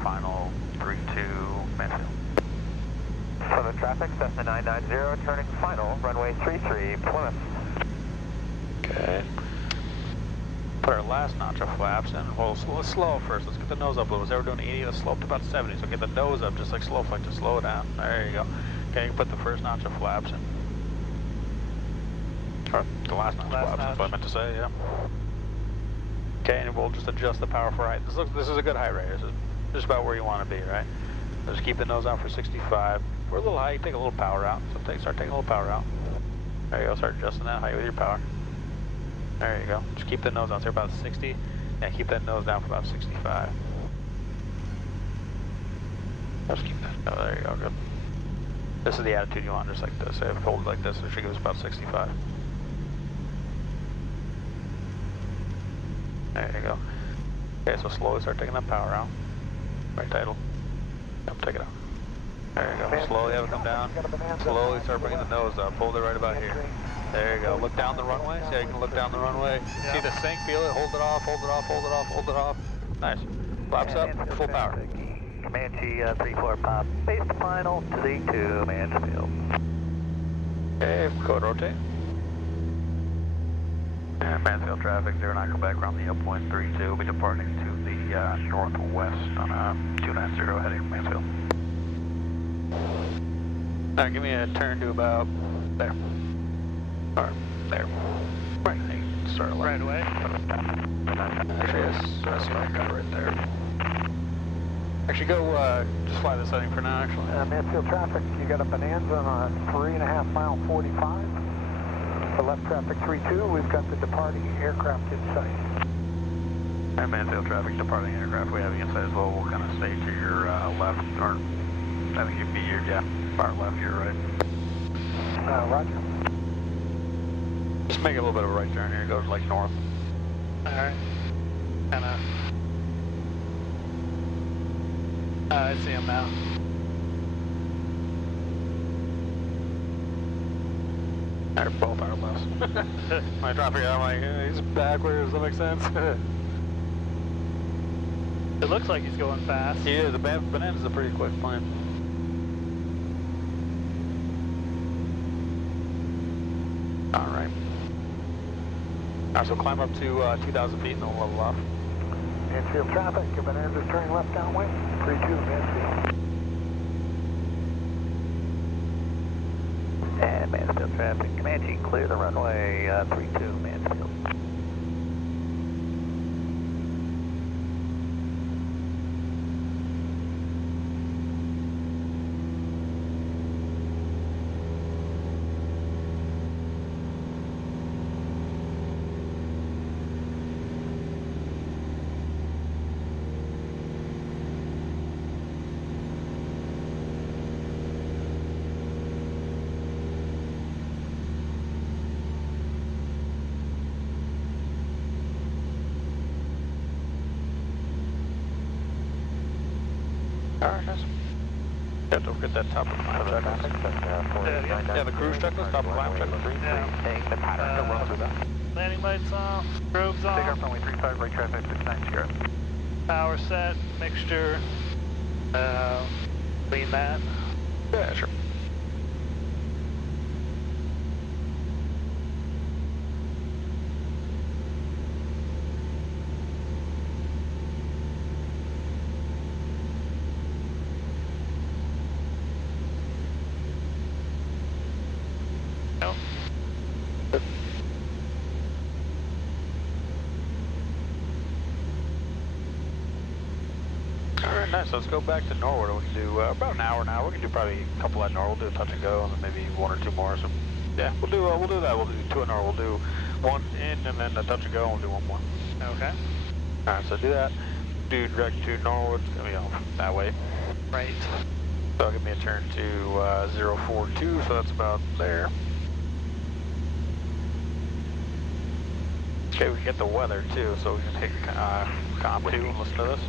final 32, Mansfield. For the traffic, Cessna 990, turning final, runway 33, Plymouth. Okay. Put our last notch of flaps in. Well, let's slow first. Let's get the nose up a little. So we're doing 80, let's slow up to about 70. So get the nose up, just like slow flight, to slow it down. There you go. Okay, put the first notch of flaps in. Or the last notch of flaps, that's what I meant to say, yeah. Okay, and we'll just adjust the power for height. This is a good height right here. This is just about where you want to be, right? Just keep the nose out for 65. We're a little high, take a little power out. So start taking a little power out. There you go, start adjusting that height with your power. There you go. Just keep the nose out there about 60. Yeah, keep that nose down for about 65. Let's keep that. Oh, there you go, good. This is the attitude you want, just like this. If you hold it like this, it should give us about 65. There you go. Okay, so slowly start taking that power out. Right tidal. Yep, take it out. There you go. Slowly have it come down. Slowly start bringing the nose up. Hold it right about here. There you go. Look down the runway. See how you can look down the runway. See the sink, feel it. Hold it off, hold it off, hold it off, hold it off. Nice. Flaps up, full power. Comanche 3-4 pop. Base to final to Z2 Mansfield. Okay, code rotate. And Mansfield traffic, 09 Quebec, around the 0.32. We'll be departing to the northwest on 290 heading Mansfield. Alright, give me a turn to about there. Or there. Right, you can start a Right away. Actually, that's what I got right there. Actually, go just fly the setting for now, actually. Mansfield traffic, you got a Bonanza on a 3.5 mile 45. For left traffic 32, we've got the departing aircraft in sight. And Mansfield traffic, departing aircraft, we have you inside as well. We'll kind of stay to your left, or I think you'd be your, far left, your right. Roger. Just make a little bit of a right turn here, go to like north. Alright. Kinda. I see him now. They're both our lefts. When I drop here, I'm like, he's backwards, does that make sense? It looks like he's going fast. He is, the Bonanza's a pretty quick plane. Alright. Alright, so climb up to 2,000 feet and then we'll level off. Mansfield traffic, Bonanza's turning left downwind. 32 Mansfield. And Mansfield traffic, Comanche, clear the runway 32 Mansfield. Alright, nice. Yeah, don't forget that top of the climb checklist. Yeah, the cruise checklist, top of the climb checklist. Yeah. Landing lights off, strobes Take off. off runway 35, right traffic, 690. Power set, mixture. Clean that. Yeah, sure. Alright, nice. So let's go back to Norwood. We can do about an hour now. We can do probably a couple at Norwood. We'll do a touch and go, and then maybe one or two more. So yeah, we'll do that. We'll do two at Norwood. We'll do one in and then a touch and go, and we'll do one more. Okay. Alright, so do that. Do direct to Norwood. It's gonna be that way. Right. So give me a turn to 042. So that's about there. Okay, we can get the weather too, so we can take comp 2 and listen to this.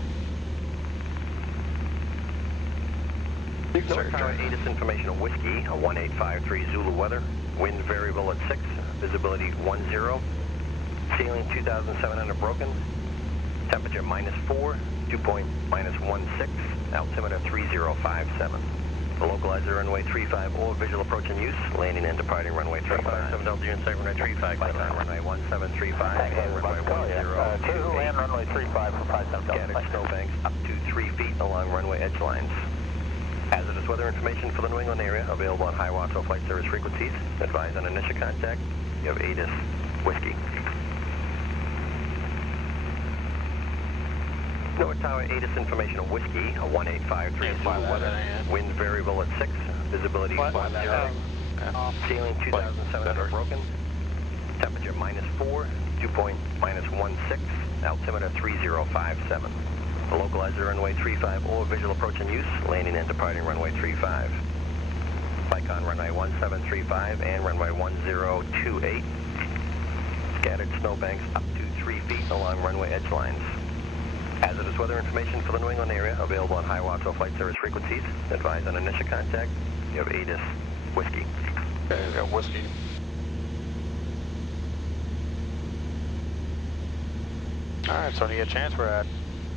North Tower 8 is information of whiskey, a 1853 Zulu weather, wind variable at 6, visibility 10, ceiling 2,700 broken, temperature -4, dew point -16, altimeter 3057. The localizer runway 35 or visual approach in use, landing and departing runway 35. 7 Delta Unit, runway 35, clear line runway 1735, runway 10, and runway 35 for 57 Delta. scattered snowbanks up to 3 feet along runway edge lines. Hazardous weather information for the New England area available on high watch or flight service frequencies. Advise on initial contact. You have ATIS whiskey. North Tower 8 is information of whiskey, a 1853 Zulu weather, wind variable at 6, visibility 10, ceiling 2,700 broken, temperature -4, dew point -16, altimeter 3057. Localizer runway 35 or visual approach in use, landing and departing runway 35. Bike on runway 1735 and runway 1028. Scattered snowbanks up to 3 feet along runway edge lines. Hazardous weather information for the New England area available on high watch or flight service frequencies. Advise on initial contact. You have ATIS Whiskey. Okay, we got whiskey. Alright, so when you get a chance, we're at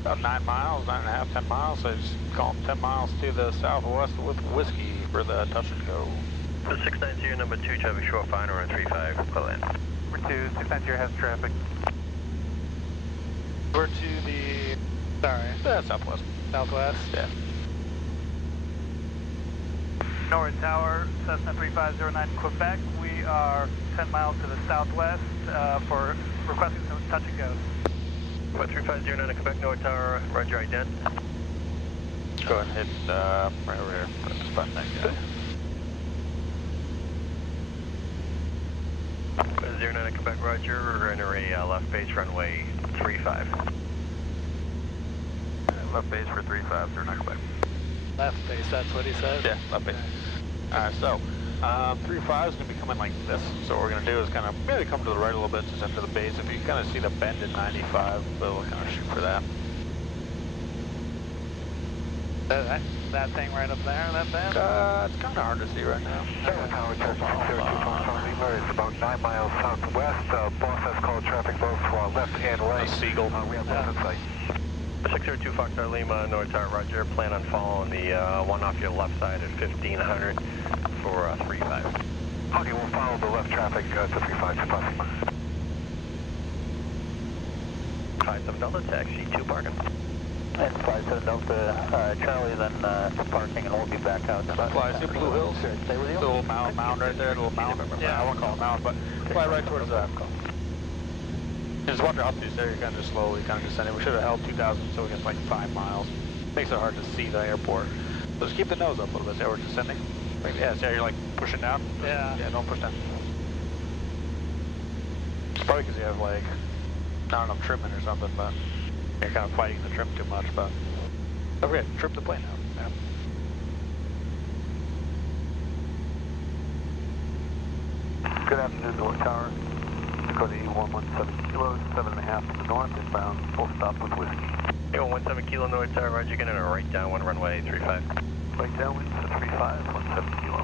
about 9 miles, 9.5, 10 miles. So just call them 10 miles to the southwest with whiskey for the touch and go. 690, number 2, traffic short fine on 35, pull in. Number 2, 690 has traffic. We're to the, Southwest. southwest. Yeah. Norwood Tower, Cessna 3509 Quebec. We are 10 miles to the southwest for requesting some touch and goes. 3509 Quebec, Norwood Tower, roger, ident. Go ahead and hit right over here. Just button that guy. 09 Quebec, roger, we're enter a left base runway 35. Left base for 35, 09 Quebec. Left base, that's what he said? Yeah, left base. Alright, so 35 is going to be coming like this. So what we're going to do is kind of maybe come to the right a little bit just into the base. If you kind of see the bend in 95, we'll kind of shoot for that. That thing right up there, that bend? It's kind of hard to see right now. Tower, Church 02 Lima is about 9 miles southwest. Boss has called traffic both to our left and right. The Seagull. We have left in sight. 602 Foxtrot Lima, Norwood Tower, roger. Plan on following the one off your left side at 1500 for 35. Okay, we'll follow the left traffic to 35 to possible. 57 Delta, taxi 2 parking. And 57 Delta, Charlie, then parking, and we'll be back out. Fly, see Blue Hills? Stay with you? The little mound right there, the little mound. Yeah, I won't call it mound, but fly right towards that. Just watch your altitude there, you're kind of just slowly kind of descending. We should have held 2,000 so we get like 5 miles. Makes it hard to see the airport. So just keep the nose up a little bit there, we're descending. Yeah, see how you're like pushing down? Yeah. Yeah, don't push down. It's probably because you have like, not enough trimming or something, but you're kind of fighting the trim too much, but okay, trim the plane now. Yeah. Good afternoon, Norwood Tower. Dakota 8117 kilos, 7.5 to the north, inbound, full stop with whiskey. 8117 kilo, Norwood Tower, roger, get in a right downwind runway 35. Right downwind to 35, 17 kilo.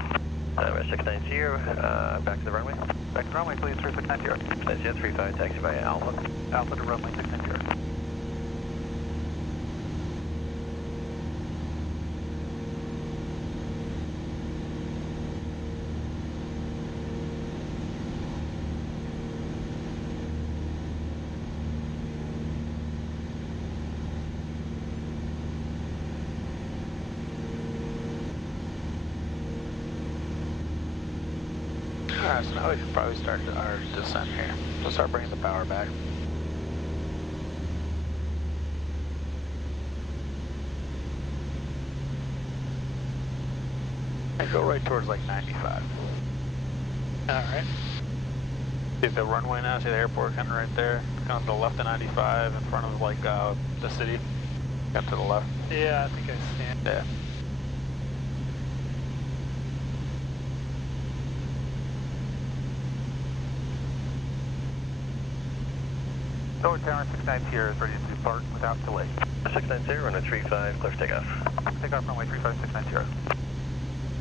690, back to the runway. Back to the runway, please, 3690. That's it, 35, taxi by Alpha. Alpha to runway 690. Alright, so now we can probably start our descent here. We'll start bringing the power back. And go right towards like 95. Alright. See the runway now, see the airport kind of right there? Kind of to the left of 95 in front of like the city. Up to the left. Yeah, I think I see it. Yeah. Norwood Tower 690 here is ready to depart without delay. 690, runway 35, clear for takeoff. Takeoff runway 35, 690.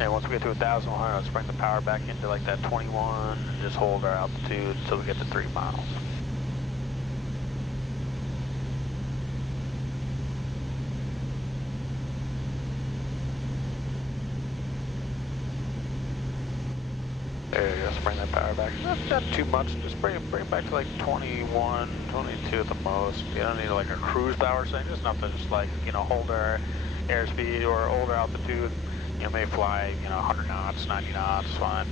And once we get to 1,100, let's bring the power back into like that 21 and just hold our altitude until we get to 3 miles. There you go, so bring that power back. Not too much, just bring it back to like 21, 22 at the most. You don't need like a cruise power thing, just nothing, just like, you know, hold our airspeed or hold our altitude. You know, maybe fly, you know, 100 knots, 90 knots, fine.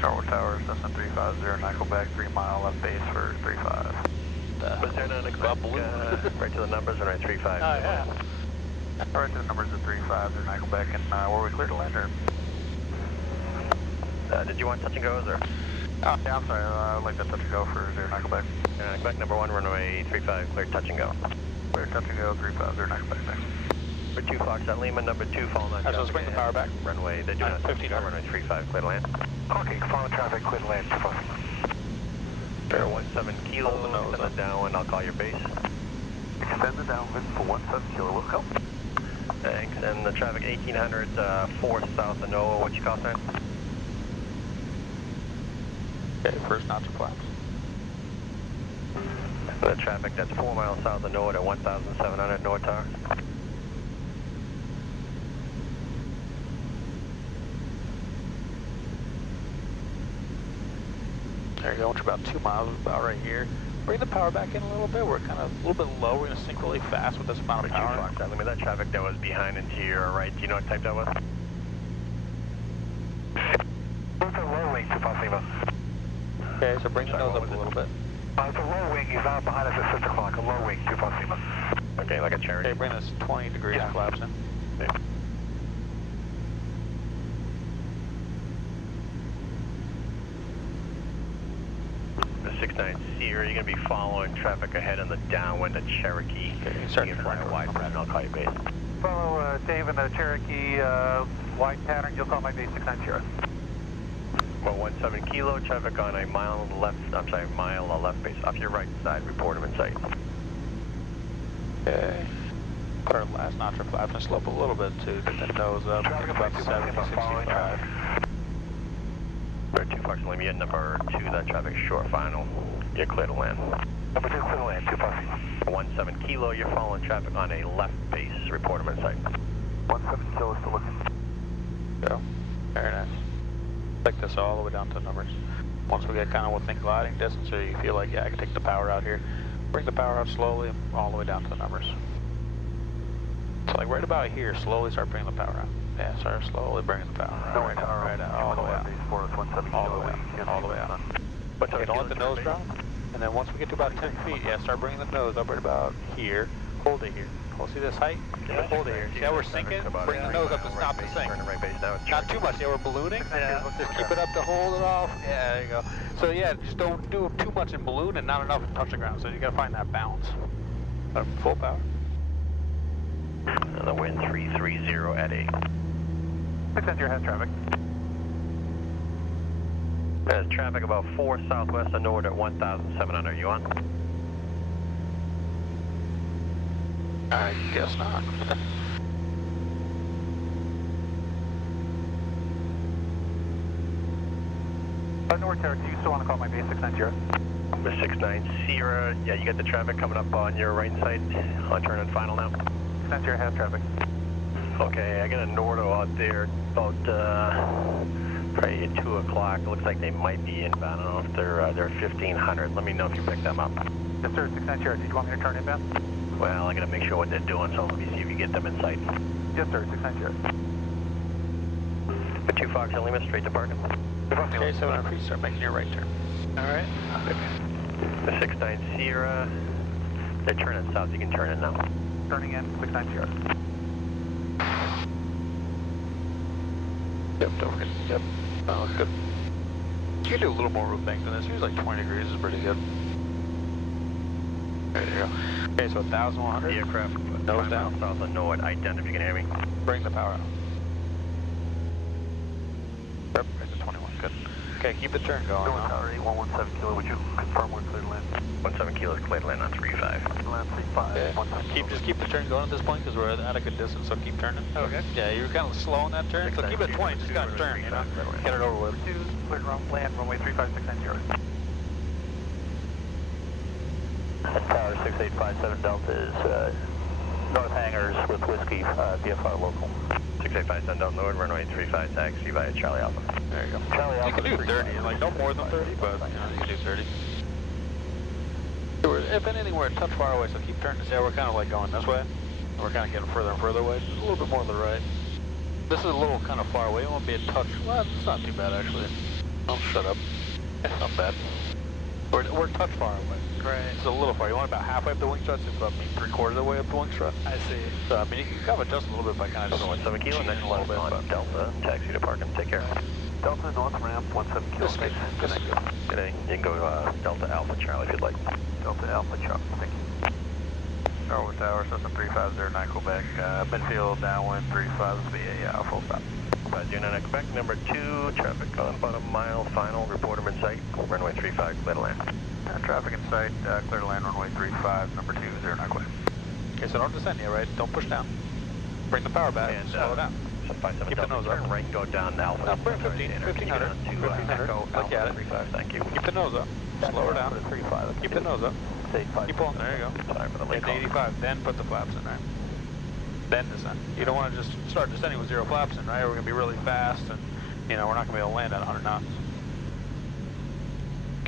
Norwood Tower, Cessna 3509, Quebec, 3 mile left base for 35. Was there none right to the numbers, runway 35. Oh, yeah. Right to the numbers of 3509 Quebec, and were we clear to land or? Did you want touch and goes or? Oh, yeah, I'm sorry. I'd like that touch and go for 09 Quebec. Quebec number 1, runway 35, clear touch and go. Clear touch and go, 35, 09 Quebec, thanks. Number 2, Foxtrot Lima, number 2, fall 9. Alright, so let's bring the power back. Runway, they're doing 1500. runway 35, clear to land. Okay, follow traffic, clear to land, 17 kilo, extend the downwind, I'll call your base. Extend the downwind for 17 kilo, will come. Thanks, and the traffic 1800, 4 south of Norwood, what's your call sign? Okay, first notch of flaps. The traffic that's 4 miles south of Norwood at 1,700 North Tower. There you go, which about 2 miles, about right here. Bring the power back in a little bit. We're kind of a little bit low. We're going to sink really fast with this amount of power. Let me that traffic that was behind and to your right. Do you know what type that was? It's a low wing, 2 Lima. Okay, so bring the nose up a little bit. It's a low wing, he's out behind us at 6 o'clock, a low wing, 2 Lima. Okay, like a Cherokee. Okay, bring this 20 degrees flaps in. Okay. The 69 Sierra, you're going to be following traffic ahead on the downwind of Cherokee. Okay, you start you to can fly a wide pattern, I'll call you base. Follow Dave in the Cherokee wide pattern, you'll call my base 69 Sierra. Well, 17 kilo, traffic on a mile left, I'm sorry, mile left base, off your right side, report him in sight. Okay. Put our last notch of flaps and slope a little bit to get the nose up. Traffic About 70, 65. Number 2, Fox Lima, you're number 2, that traffic short final. You're clear to land. Number 2, clear to land, 2 Lima. 17 kilo, you're following traffic on a left base, report him in sight. 17 kilo still looking. Go. Very nice. Take this all the way down to the numbers. Once we get kind of within gliding distance, or you feel like, yeah, I can take the power out here, bring the power out slowly all the way down to the numbers. So like right about here, slowly start bringing the power out. Yeah, start slowly bringing the power out. No, right out, all the way out. For us, 17 All the kilo, way out. All the way out. Okay, don't let the nose drop. And then once we get to about 10 feet, yeah, start bringing the nose up right about here. Hold it here. Hold, see this height? Yeah, hold it here. See how we're sinking? Bring the nose up to stop the sink. Right base now. Not too much. Yeah, we're ballooning. Yeah. Just keep it up to hold it off. Yeah, there you go. So yeah, just don't do too much in balloon and not enough to touch the ground. So you gotta find that balance. Full power. And the wind 330 at 8. Extend your head traffic. There's traffic about 4 southwest of Norwood at 1,700. You on? I guess not. Norwood Tower, do you still want to call my base 690? The 69 Sierra, yeah, you got the traffic coming up on your right side on turn and final now. 690 head traffic. Okay, I got a Nordo out there about probably at 2 o'clock. It looks like they might be inbound. I don't know if they're 1,500. Let me know if you pick them up. Yes, sir, 690. Do you want me to turn inbound? Well, I got to make sure what they're doing, so let me see if you get them in sight. Yes, sir, 690. The 2 Fox and Lima, straight to parking. Okay, so when I start making your right turn. Alright. The 69 Sierra, they're turning south. You can turn in now. Turning in, 690. Yep, don't forget. Yep. Oh, good. You can do a little more root bank than this. Usually like 20 degrees is pretty good. There you go. Okay, so 1,100. The aircraft, nose down. South of Norwood, ident if you can hear me. Bring the power out. Yep, right to 21. Good. Okay, keep the turn going. Norwood Tower 8117 kilo, would you confirm we're clear to land? 17 kilos, clear to land on 35. Land 35. Okay. Just keep the turn going at this point because we're at a good distance, so keep turning. Okay. Yeah, you're kind of slowing that turn, so keep it at 20, just kind of turn, you know? Get it over with. 2, clear to land, runway 35, 690. Tower 6857 Delta is North Hangars with Whiskey, VFR local. 6857 Delta Norwood, runway 35, taxi via Charlie Alpha. There you go. Charlie You Alpha can do 30, like no more than 30, but you know, you can do 30. If anything, we're a touch far away, so keep turning. Yeah, we're kind of like going this way. And we're kind of getting further and further away. A little bit more to the right. This is a little kind of far away. It won't be a touch. Well, it's not too bad, actually. Don't shut up. It's not bad. We're a touch far away. Right. It's a little far. You want about halfway up the wing strut, so about maybe 3/4 of the way up the wing strut. I see. So, I mean, you can kind of adjust a little bit by kind of just 7 kilo, next a little one bit. on But Delta, taxi to parking, take care. Delta North Ramp, 17 kilo. Just Good day. You can go Delta Alpha Charlie if you'd like. Delta Alpha Charlie, thank you. Norwood Tower, Cessna 3509 Quebec, midfield downwind 35, this will be a full stop. 509 Quebec, number 2, traffic on about a mile, final, report them in sight, runway 35, clear to land. Traffic in sight, clear to land, runway 35, number 209 Quebec. Okay, so don't descend yet, right? Don't push down. Bring the power back and slow down. So 57 Keep the Delta, nose turn up. right and go down Alpha. No, bring 1500, 1500, like at it. 35, thank you. Keep the nose up. Slow her down. 35. Keep the nose up. Keep pulling. There you go. Sorry for the late Get to 85, then put the flaps in, right? Then descend. You don't want to just start descending with 0 flaps in, right? We're going to be really fast, and, you know, we're not going to be able to land at 100 knots.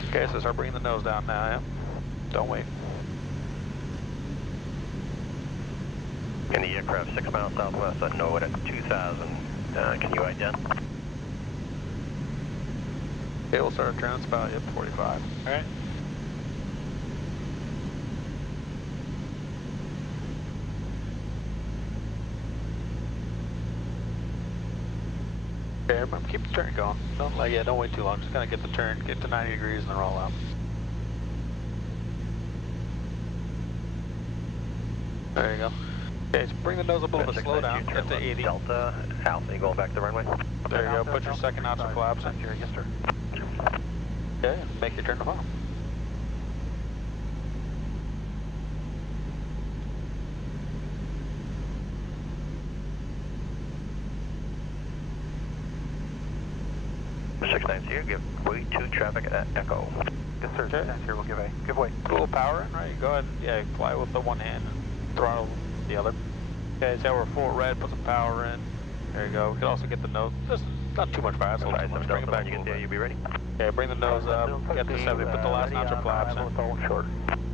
Okay, so start bringing the nose down now, yeah? Don't wait. In the aircraft 6 miles southwest at Norwood at 2000. Can you ident? Okay, we'll start a turn. It's about 45. All right. Okay, remember, keep the turn going. Don't wait too long. Just kind of get the turn, get to 90 degrees, and then roll out. There you go. Okay, so bring the nose up a little bit, slow down, get to 80. Delta Alpha, you going back to the runway? There you go, put your second ounce of flaps in. Yes, sir. Okay, and make your turn to final. Six nine here, give way 2 traffic at Echo. Yes, sir. Okay. Here, we'll give way. Put a little power in, right? You go ahead and fly with the one hand and throttle with the other. Okay, so we're full red, put some power in. There you go. We could also get the nose, just not too much fire, that's a little too much. Bring it back. When you get there, you'll be ready. Okay, bring the nose up, get to 70, put the last notch of flaps in. Short.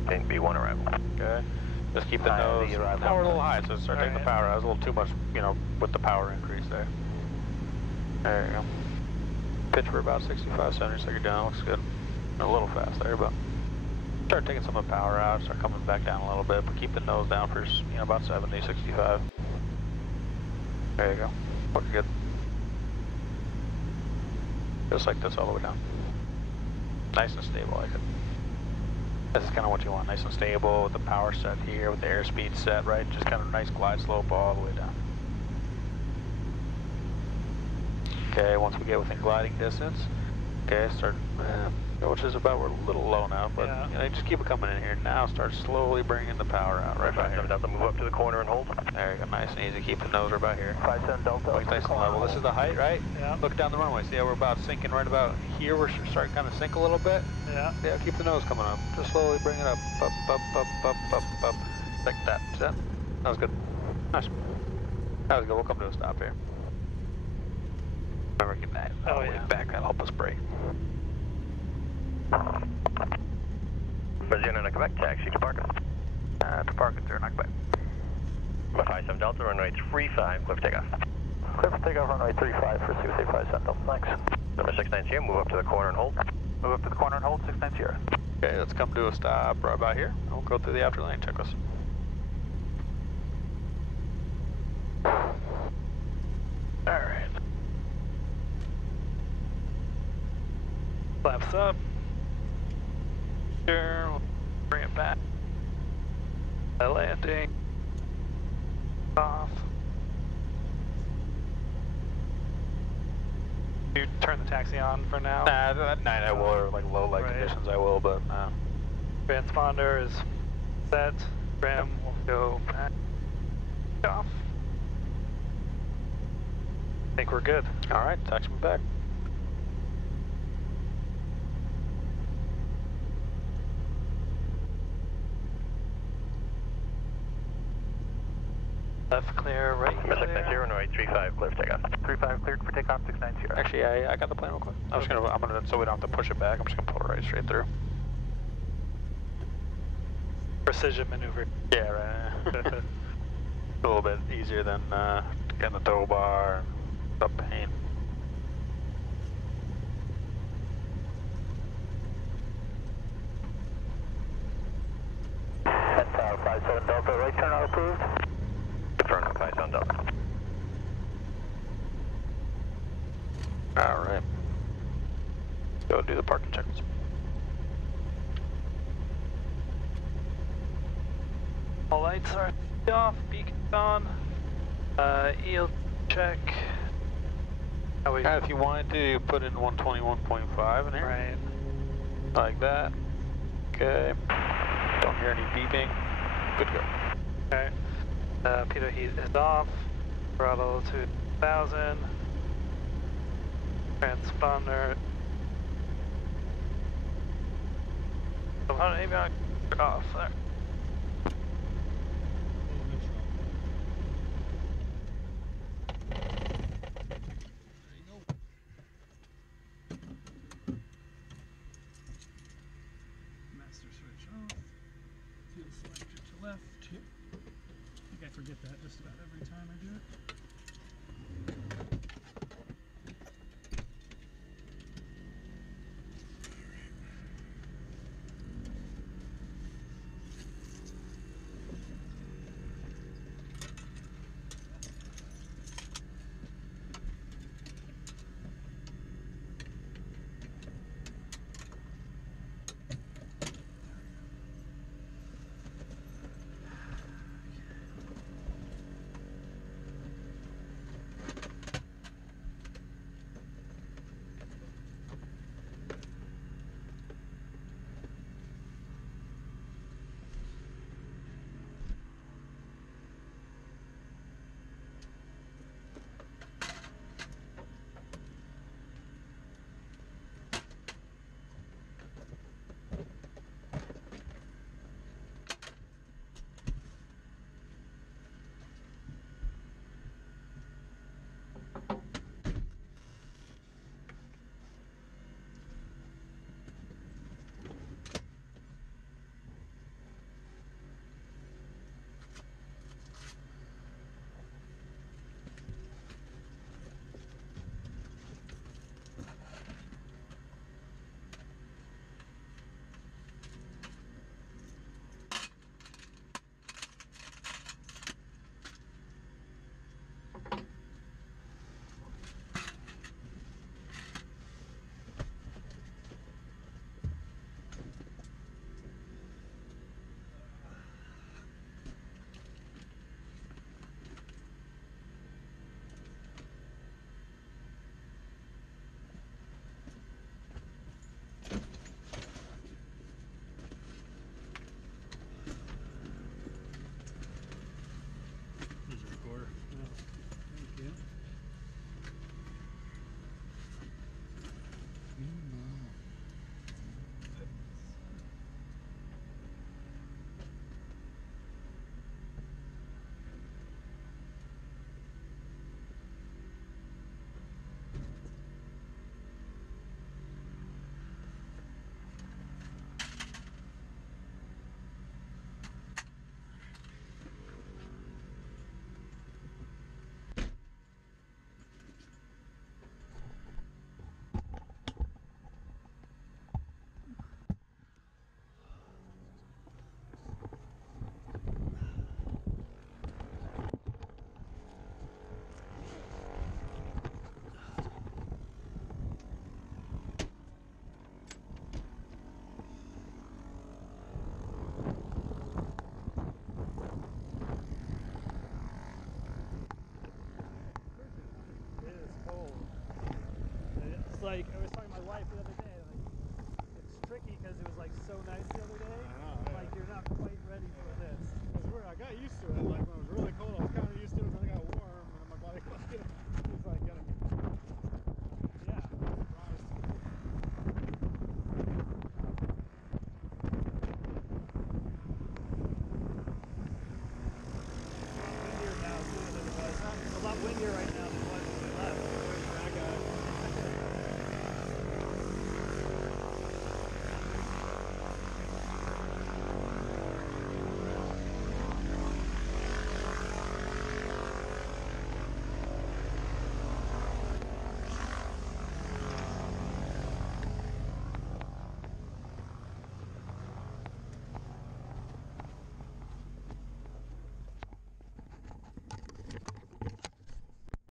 And B1 arrival. Okay. Just keep the nose. Now we're a little high, so start taking the power out. It was a little too much, you know, with the power increase there. There you go. Pitch for about 65, 70, so you're down. Looks good. A little fast there, but start taking some of the power out, start coming back down a little bit, but keep the nose down for, you know, about 70, 65. There you go. Looking good. Just like this all the way down. Nice and stable, like it. This is kind of what you want, nice and stable with the power set here, with the airspeed set, right? Just kind of nice glide slope all the way down. Okay, once we get within gliding distance, okay, start, which is about, we're a little low now, but you know, just keep it coming in here. Now start slowly bringing the power out right about here. Delta, move up to the corner and hold. There you go, nice and easy. Keep the nose right about here. 57 Delta. Like nice and level. This is the height, right? Yeah. Look down the runway. See how we're about sinking right about here? We're starting to kind of sink a little bit. Yeah. Yeah, keep the nose coming up. Just slowly bring it up. Up, up, up, up, up, up. Like that. See that? That was good. Nice. That was good. We'll come to a stop here. Remember, get that all the way back. That'll help us brake. Brazilian and Quebec, taxi to Parker. To Parker, 09 Quebec. 57 Delta, runway 35, clear for takeoff. Clear for takeoff, runway 35 for 685 Delta. Thanks. Number 69 Sierra, move up to the corner and hold. Move up to the corner and hold, 69 Sierra. Okay, let's come to a stop right about here. We'll go through the after lane checklist. Alright. Flaps up. Sure, we'll bring it back. Landing. Off. You turn the taxi on for now? Nah, at night I will, or like low light conditions I will, but Transponder is set. Trim will go back off. I think we're good. alright, taxi me back. Left clear, right Number 69 clear. Sierra, runway 35, clear for takeoff. 35 cleared for takeoff, 69 Sierra. Actually, I got the plane real quick. I'm gonna, so we don't have to push it back, I'm just gonna pull it right straight through. Precision maneuver. Yeah, right. A little bit easier than getting the tow bar and the pain. And Tower 57 Delta, right turn out approved. Confirm 57 Delta. Alright. Go do the parking checks. All lights are off, beacon's on. EL check. If you wanted to put in 121.5 in here. Right. Like that. Okay. Don't hear any beeping. Good to go. Okay. Pitot heat is off. Throttle to 1,000. Transponder. 100 avionics off there. Master switch off. Fuel selector to left. I think I forget that just about every time I do it.